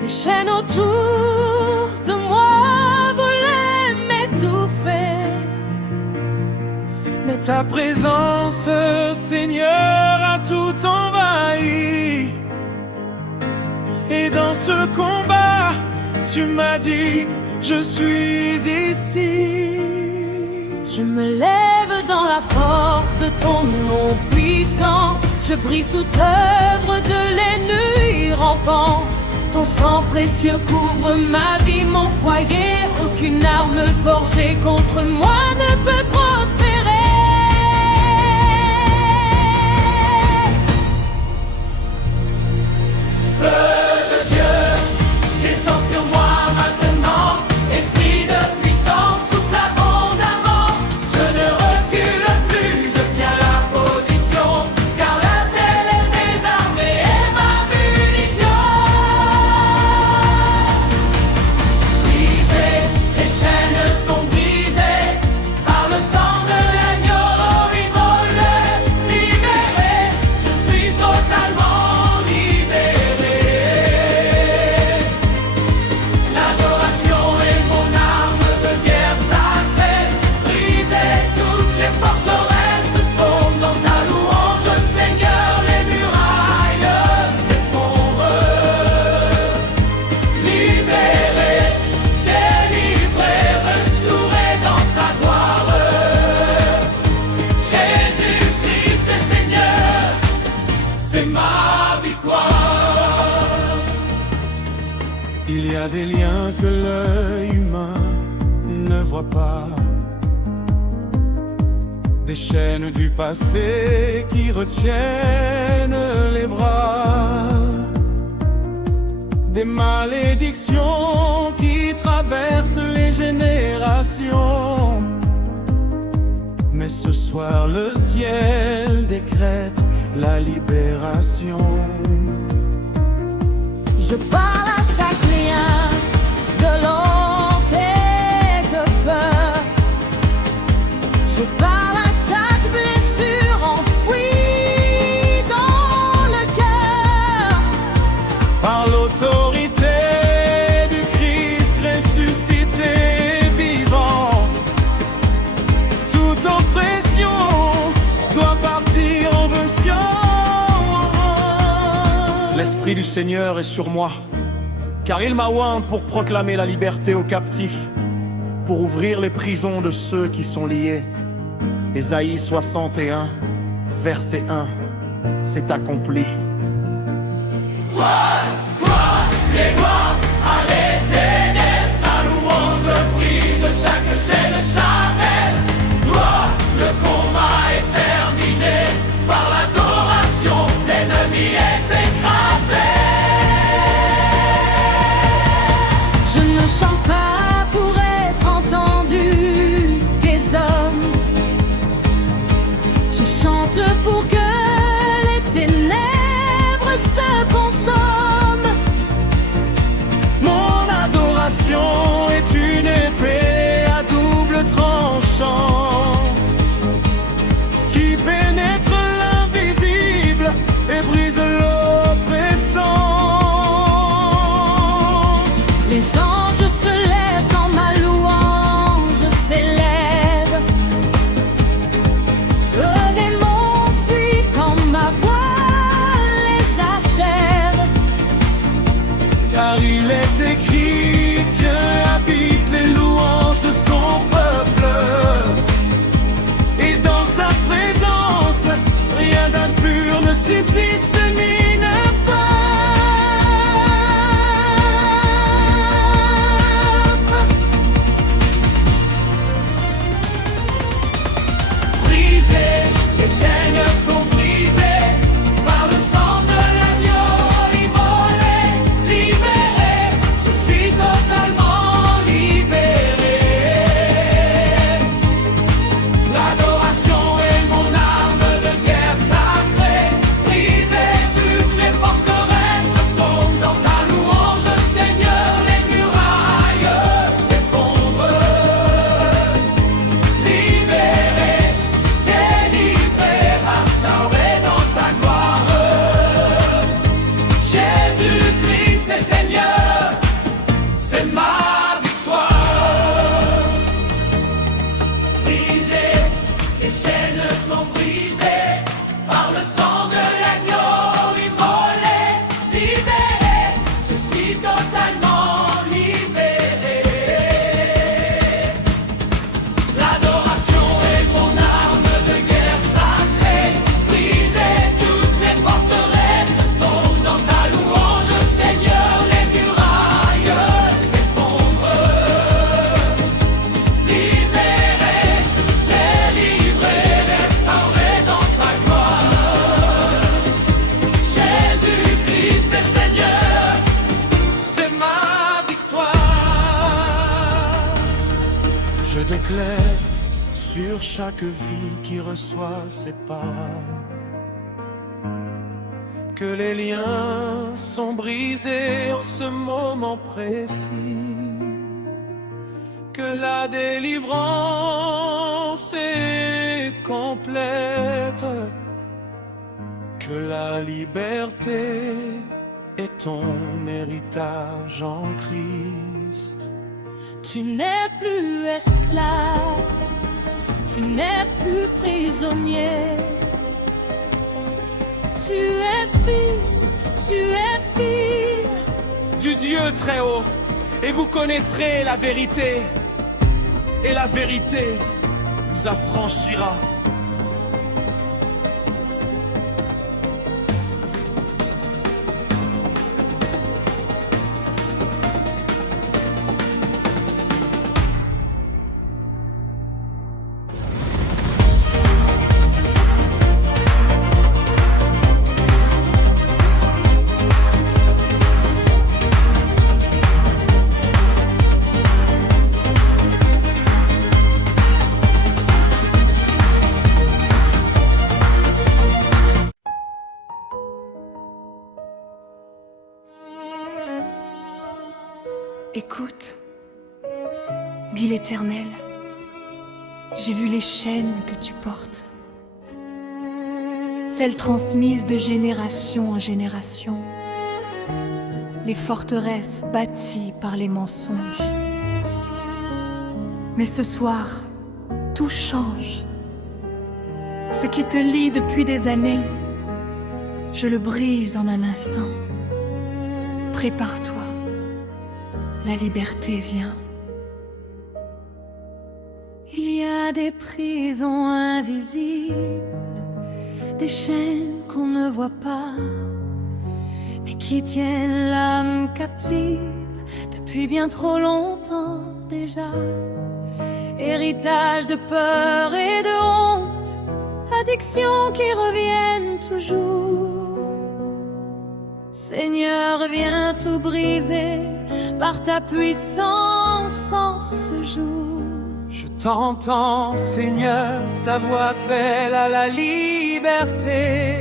Les chaînes autour de moi voulaient m'étouffer. Mais ta présence, Seigneur, a tout envahi. Et dans ce combat, tu m'as dit, je suis ici. Je me lève dans la force de ton nom puissant. Je brise toute œuvre de l'ennemi rampant. Ton sang précieux couvre ma vie, mon foyer. Aucune arme forgée contre moi ne peut prospérer. Feu de Dieu, descends sur moi maintenant. Esprit de puissance, souffle abondamment. Je ne recule plus, je tiens la position. Car la terre est désarmée et ma munition. Brisées, les chaînes sont brisées par le sang de l'agneau immolé. Libéré, je suis totalement libéré. L'adoration est mon arme de guerre sacrée. Brisez toutes les forteresses, tombent dans ta louange, Seigneur, les murailles s'effondrent. Libéré, délivré, restauré dans ta gloire. Jésus-Christ est Seigneur, c'est ma victoire. Il y a des liens que l'œil humain ne voit pas. Des chaînes du passé qui retiennent les bras. Des malédictions qui traversent les générations. Mais ce soir le ciel décrète la libération. Je parle à chaque lien de honte et de peur. Je parle à chaque blessure enfouie dans le cœur. Par l'autorité du Christ ressuscité vivant, toute oppression doit partir en version. L'Esprit du Seigneur est sur moi, car il m'a oint pour proclamer la liberté aux captifs, pour ouvrir les prisons de ceux qui sont liés. Ésaïe 61, verset 1, c'est accompli. Les gloires à l'Éternel, sa louange brise chaque chaîne charnelle. Gloire, le combat est terminé, par l'adoration, l'ennemi est écrasé. Je ne chante pas pour être entendu des hommes. Je chante pour que les ténèbres se consomment. Mon adoration est une épée à double tranchant, qui pénètre l'invisible et brise l'oppressant. Les anges se lèvent quand ma louange s'élève. Le démon fuit quand ma voix les achève. Car il est écrit, Dieu habite les louanges de son peuple. Et dans sa présence, rien d'impur ne subsiste ni ne peut. Brisées, les chaînes sont brisées, par le sang de l'agneau immolé, libéré, je suis totalement libéré. L'adoration est mon arme de guerre sacrée, brisée, toutes les forteresses tombent dans ta louange, Seigneur, les murailles s'effondrent. Libéré, délivré, restauré dans ta gloire. Jésus-Christ est Seigneur, c'est ma victoire. Brisé, les chaînes sont brisées, par le sang de l'agneau immolé. Libéré, je suis totalement libéré. L'adoration est mon arme de guerre sacrée, brisée, toutes les forteresses tombent dans ta louange, Seigneur, les murailles s'effondrent. Libéré, délivré, restauré dans ta gloire. Jésus-Christ est Seigneur, c'est ma victoire. Je déclare sur chaque vie qui reçoit ces paroles que les liens sont brisés en ce moment précis, que la délivrance est complète, que la liberté est ton héritage en Christ. Tu n'es plus esclave, tu n'es plus prisonnier. Tu es fils, tu es fille Du Dieu très haut, et vous connaîtrez la vérité, et la vérité vous affranchira. Écoute, dit l'Éternel, j'ai vu les chaînes que tu portes, celles transmises de génération en génération, les forteresses bâties par les mensonges. Mais ce soir, tout change. Ce qui te lie depuis des années, je le brise en un instant. Prépare-toi, la liberté vient. Il y a des prisons invisibles, des chaînes qu'on ne voit pas, mais qui tiennent l'âme captive depuis bien trop longtemps déjà. Héritage de peur et de honte, addictions qui reviennent toujours. Seigneur, viens tout briser par ta puissance en ce jour. Je t'entends, Seigneur, ta voix appelle à la liberté.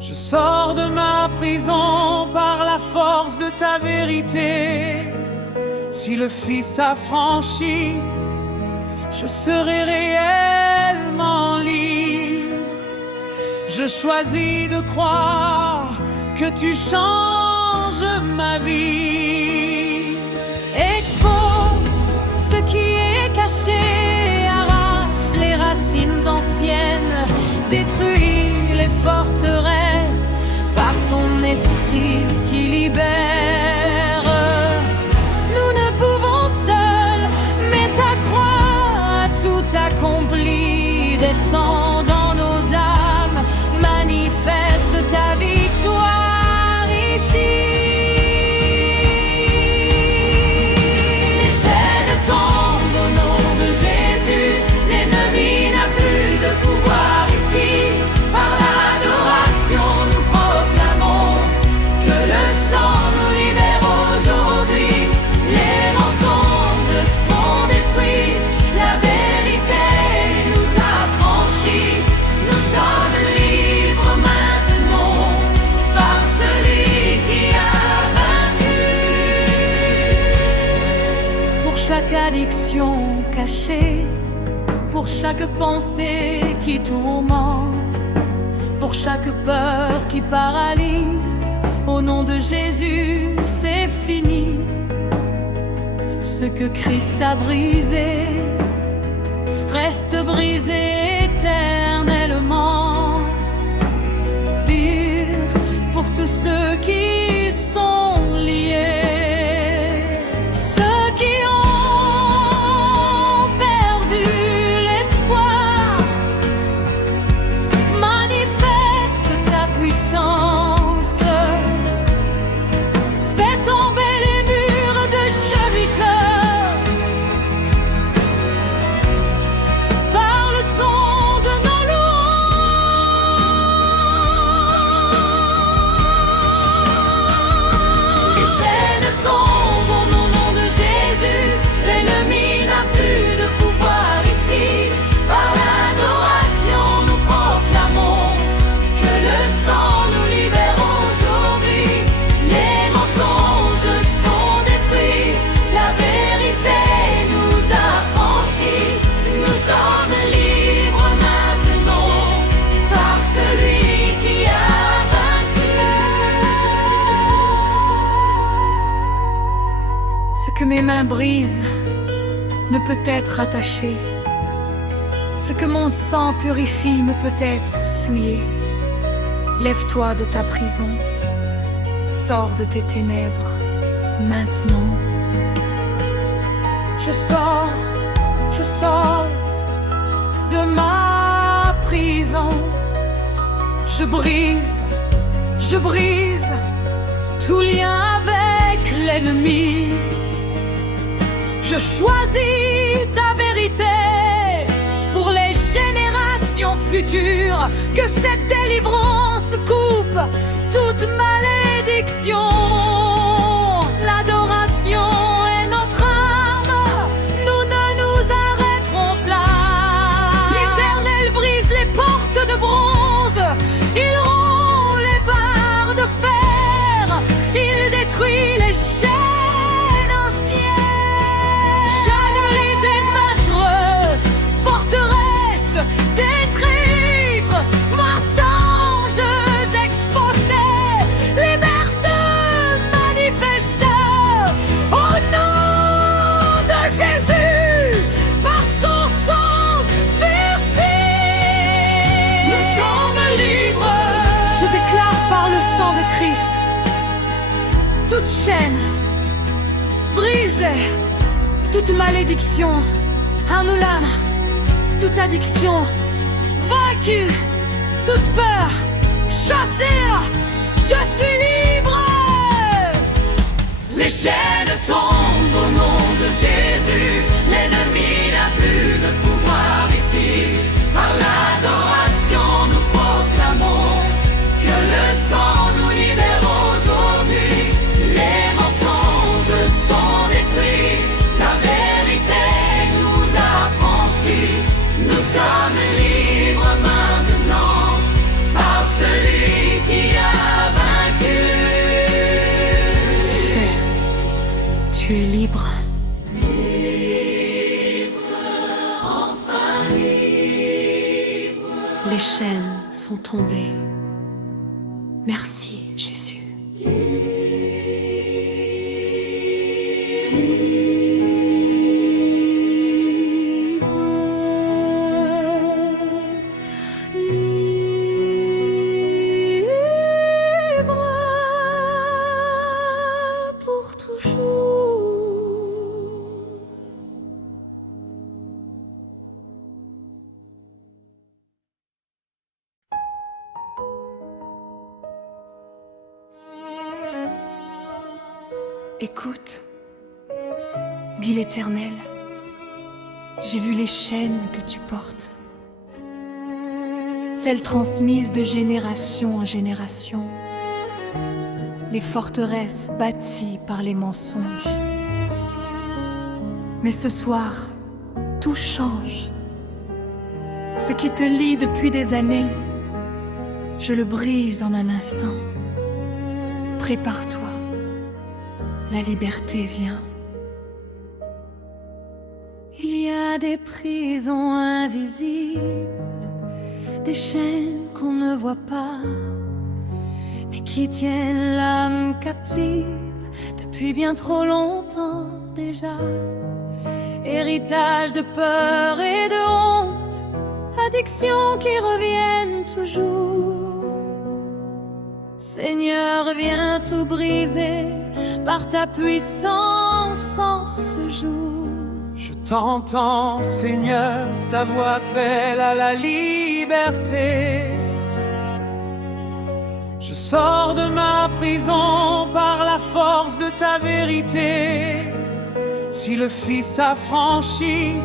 Je sors de ma prison par la force de ta vérité. Si le Fils a franchi, je serai réellement libre. Je choisis de croire que tu changes ma vie. Expose ce qui est caché, arrache les racines anciennes, détruis les forteresses par ton esprit qui libère. Nous ne pouvons seuls, mais ta croix a tout accompli. Descends dans nos âmes, manifeste ta victoire ici. Les chaînes tombent au nom de Jésus. L'ennemi n'a plus de pouvoir ici. Par l'adoration, nous proclamons que le sang nous libère aujourd'hui. Les mensonges sont détruits, la vérité nous a franchis. Nous sommes libres maintenant par celui qui a vaincu. Pour chaque addiction cachée, pour chaque pensée qui tourmente, pour chaque peur qui paralyse, au nom de Jésus, c'est fini. Ce que Christ a brisé reste brisé éternellement. Pur pour tous ceux qui sont liés, ceux qui ont perdu l'espoir. Manifeste ta puissance, fais tomber les murs de serviteurs par le son de nos louanges. Les chaînes tombent au nom de Jésus. L'ennemi n'a plus de pouvoir ici. Par l'adoration, nous proclamons que le sang nous libère aujourd'hui. Les mensonges sont détruits, la vérité nous a franchis. Nous sommes libres maintenant par celui qui a vaincu. Ce que mes mains brisent ne peut être attaché. Ce que mon sang purifie ne peut être souillé. Lève-toi de ta prison, sors de tes ténèbres maintenant. Je sors de ma prison. Je brise tout lien avec l'ennemi. Je choisis ta vérité pour les générations futures. Que cette délivrance coupe toute malédiction. L'adoration est notre arme, nous ne nous arrêterons pas. L'Éternel brise les portes de bronze, il rompt les barres de fer, il détruit les chaînes Christ, toute chaîne brisée, toute malédiction, Hanoulam, toute addiction, vaincu, toute peur, chassée, je suis libre. Les chaînes tombent au nom de Jésus. L'ennemi n'a plus de pouvoir ici. Par l'adoration, nous proclamons que le sang nous libère aujourd'hui. Les mensonges sont détruits. La vérité nous a franchis. Nous sommes libres maintenant par celui qui a vaincu. C'est fait. Tu es libre. Les chaînes sont tombées. Merci, Jésus. Libre pour toujours. Écoute, dit l'Éternel, j'ai vu les chaînes que tu portes, celles transmises de génération en génération, les forteresses bâties par les mensonges. Mais ce soir, tout change. Ce qui te lie depuis des années, je le brise en un instant. Prépare-toi. La liberté vient. Il y a des prisons invisibles, des chaînes qu'on ne voit pas, mais qui tiennent l'âme captive depuis bien trop longtemps déjà. Héritage de peur et de honte, addictions qui reviennent toujours. Seigneur, viens tout briser par ta puissance en ce jour. Je t'entends, Seigneur, ta voix appelle à la liberté. Je sors de ma prison par la force de ta vérité. Si le Fils a franchi,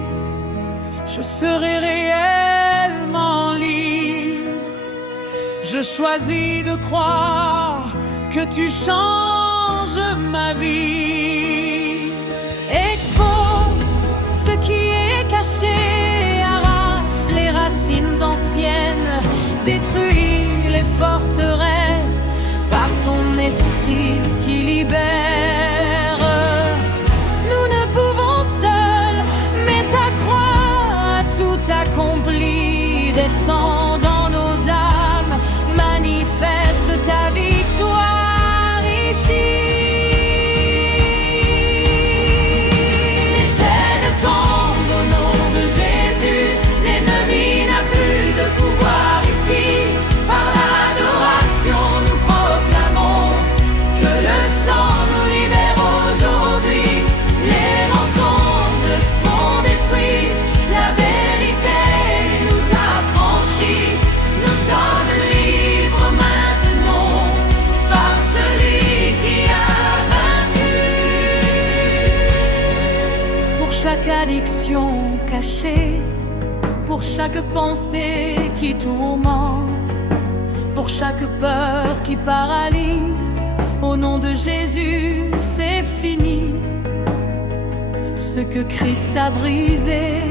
je serai réellement libre. Je choisis de croire que tu changes ma vie. Expose ce qui est caché, arrache les racines anciennes, détruis les forteresses par ton esprit qui libère. Nous ne pouvons seuls, mais ta croix a tout accompli. Descends dans nos âmes, manifeste ta victoire ici. Les chaînes tombent au nom de Jésus. L'ennemi n'a plus de pouvoir ici. Par l'adoration, nous proclamons que le sang nous libère aujourd'hui. Les mensonges sont détruits. La vérité nous a franchis. Nous sommes libres maintenant par celui qui a vaincu. Pour chaque addiction cachée, pour chaque pensée qui tourmente, pour chaque peur qui paralyse, au nom de Jésus, c'est fini. Ce que Christ a brisé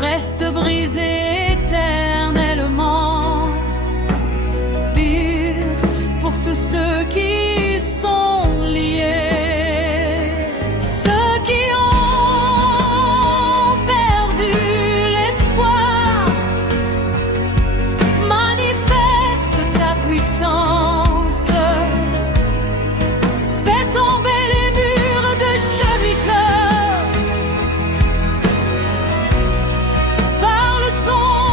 reste brisé éternellement. Pur pour tous ceux qui sont liés, ceux qui ont perdu l'espoir. Manifeste ta puissance, fais tomber les murs de serviteurs par le son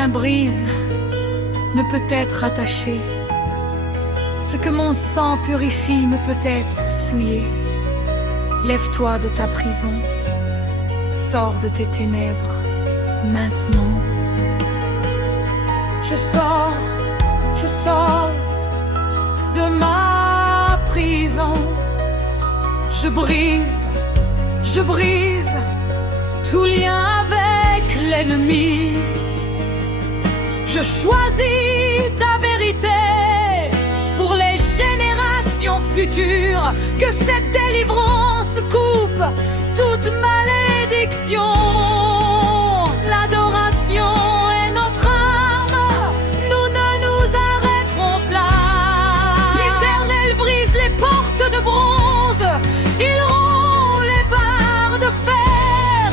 main brise ne peut être attaché. Ce que mon sang purifie ne peut être souillé. Lève-toi de ta prison, sors de tes ténèbres, maintenant. Je sors de ma prison. Je brise tout lien avec l'ennemi. Je choisis ta vérité pour les générations futures. Que cette délivrance coupe toute malédiction. L'adoration est notre arme, nous ne nous arrêterons pas. L'Éternel brise les portes de bronze, il rompt les barres de fer,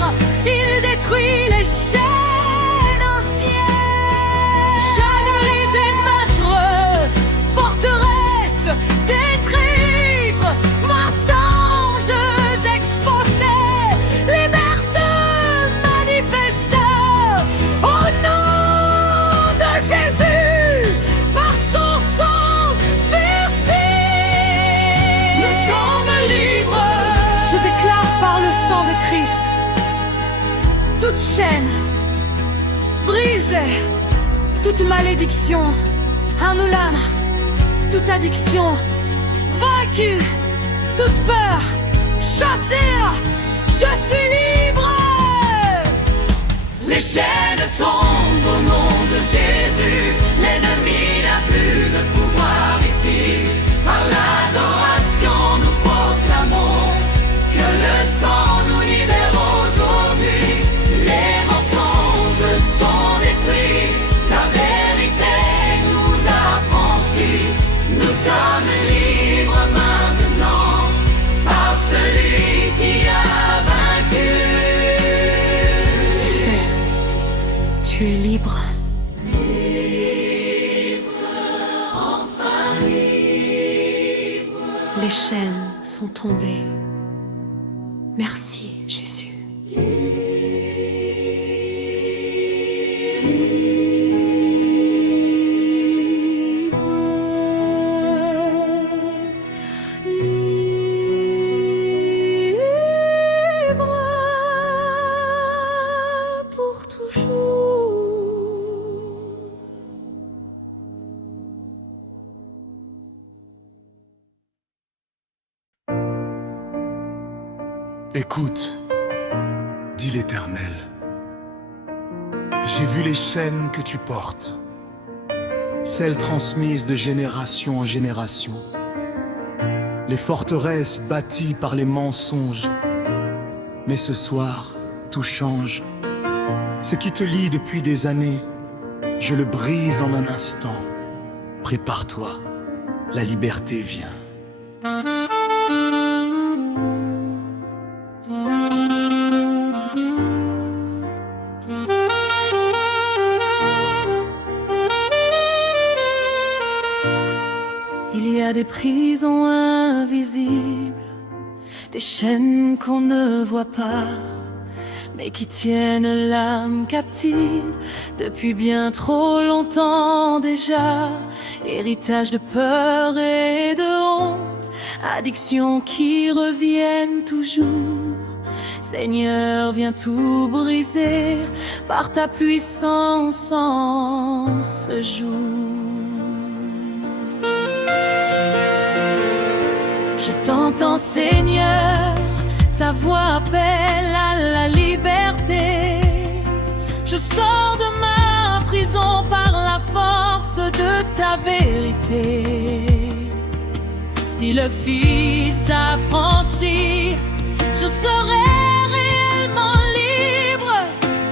il détruit les chaînes anciennes. Chaque brise est notre forteresse détruite, mensonges exposés, liberté manifeste. Au nom de Jésus, par son sang versé, nous sommes libres. Je déclare par le sang de Christ toute chaîne brisée, toute malédiction annulée, toute addiction vaincue, toute peur chassée. Je suis libre. Les chaînes tombent au nom de Jésus. L'ennemi n'a plus de pouvoir ici. Par l'adoration, nous proclamons que le sang nous libère aujourd'hui. Les mensonges sont détruits. La vérité nous a franchis. Nous sommes libres maintenant par celui qui a vaincu. C'est fait. Tu es libre. Les chaînes sont tombées. Merci, Jésus. Libre pour toujours. Écoute, dit l'Éternel, j'ai vu les chaînes que tu portes, celles transmises de génération en génération, les forteresses bâties par les mensonges. Mais ce soir, tout change. Ce qui te lie depuis des années, je le brise en un instant. Prépare-toi, la liberté vient. Il y a des prisons invisibles, des chaînes qu'on ne voit pas, mais qui tiennent l'âme captive depuis bien trop longtemps déjà. Héritage de peur et de honte, addictions qui reviennent toujours. Seigneur, viens tout briser par ta puissance en ce jour. Je t'entends, Seigneur, ta voix appelle à la liberté. Je sors de ma prison par la force de ta vérité. Si le Fils s'affranchit, je serai réellement libre.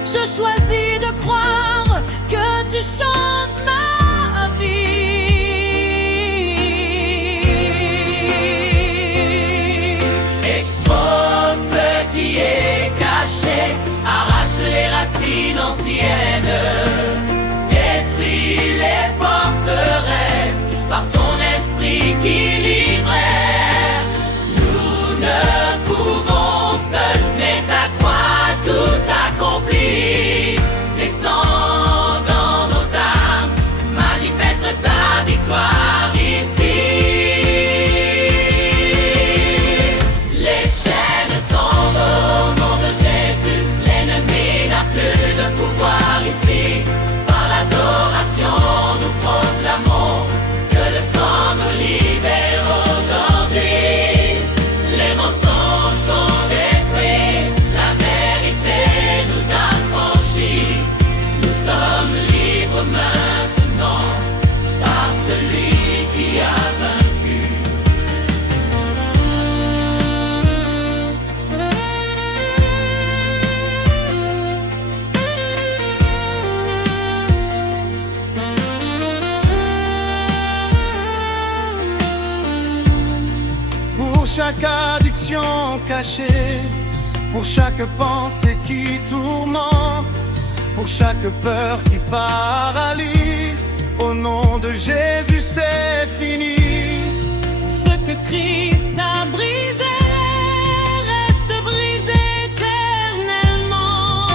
Je choisis de croire que tu changes ma vie. Arrache les racines anciennes, détruis les forteresses par ton esprit qui libère. Nous ne pouvons seuls, mais ta croix tout accomplit. Descends dans chaque addiction cachée, pour chaque pensée qui tourmente, pour chaque peur qui paralyse. Au nom de Jésus, c'est fini. Ce que Christ a brisé reste brisé éternellement.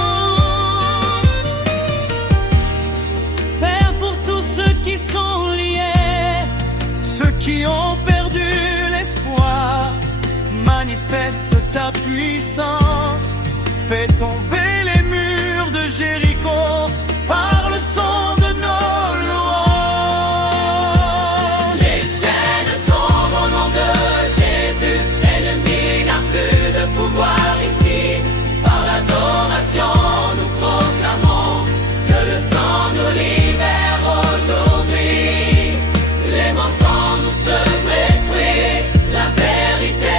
Père, pour tous ceux qui sont liés, ceux qui ont perdu l'espoir, manifeste ta puissance. Fais tomber les murs de Jéricho par le son de nos louanges. Les chaînes tombent au nom de Jésus. L'ennemi n'a plus de pouvoir ici. Par l'adoration, nous proclamons que le sang nous libère aujourd'hui. Les mensonges nous se détruisent, la vérité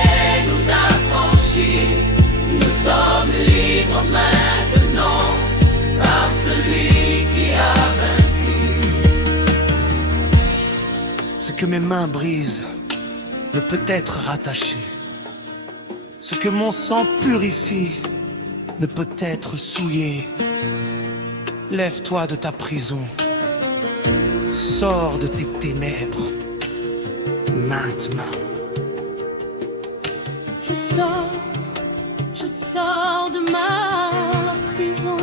nous affranchit. Nous sommes libres maintenant par celui qui a vaincu. Ce que mes mains brisent ne peut être rattaché. Ce que mon sang purifie ne peut être souillé. Lève-toi de ta prison, sors de tes ténèbres maintenant. je sors de ma prison.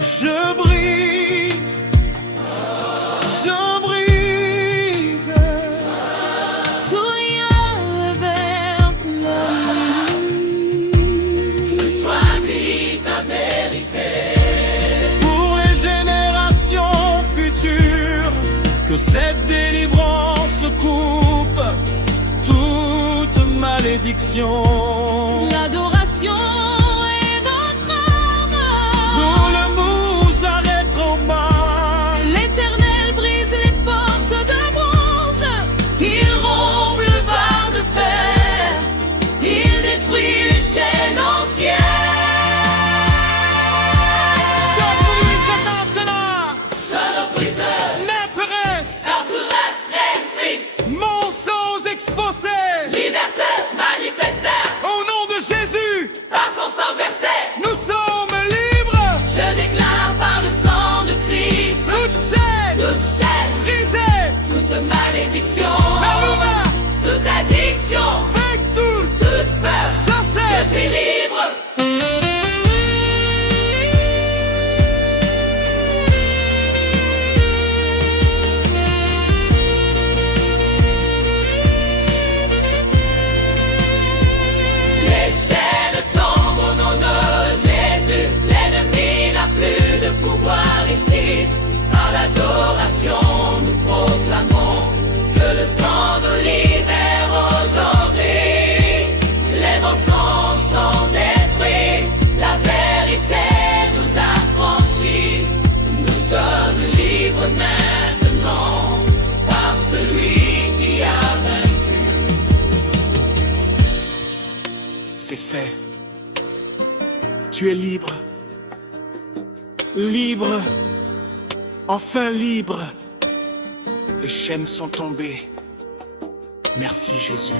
Je brise, Tout rien vers la nuit. Je choisis ta vérité. pour les générations futures, que cette délivrance coupe toute malédiction. L'adoration est notre arme. Nous le nous arrêterons pas. L'Éternel brise les portes de bronze. Il rompt le bar de fer. Il détruit les chaînes anciennes. Sois brise maintenant, Son of briseur, maîtresse, Arthurus Rex, mensonges exposés. liberté manifestée Au nom de Jésus, par son sang versé. nous sommes libres. Je déclare par le sang de Christ Toute chaîne toute chaîne, brisée, toute malédiction, Alléluia, toute addiction, avec toute toute peur. Je chassée. suis libre. Les chaînes tombent au nom de Jésus. L'ennemi n'a plus de pouvoir ici. Par l'adoration, nous proclamons que le sang nous libère aujourd'hui. Les mensonges sont détruits, la vérité nous affranchit. Nous sommes libres maintenant par celui qui a vaincu. C'est fait. Tu es libre. Libre. Enfin libre. Les chaînes sont tombées. Merci Jésus.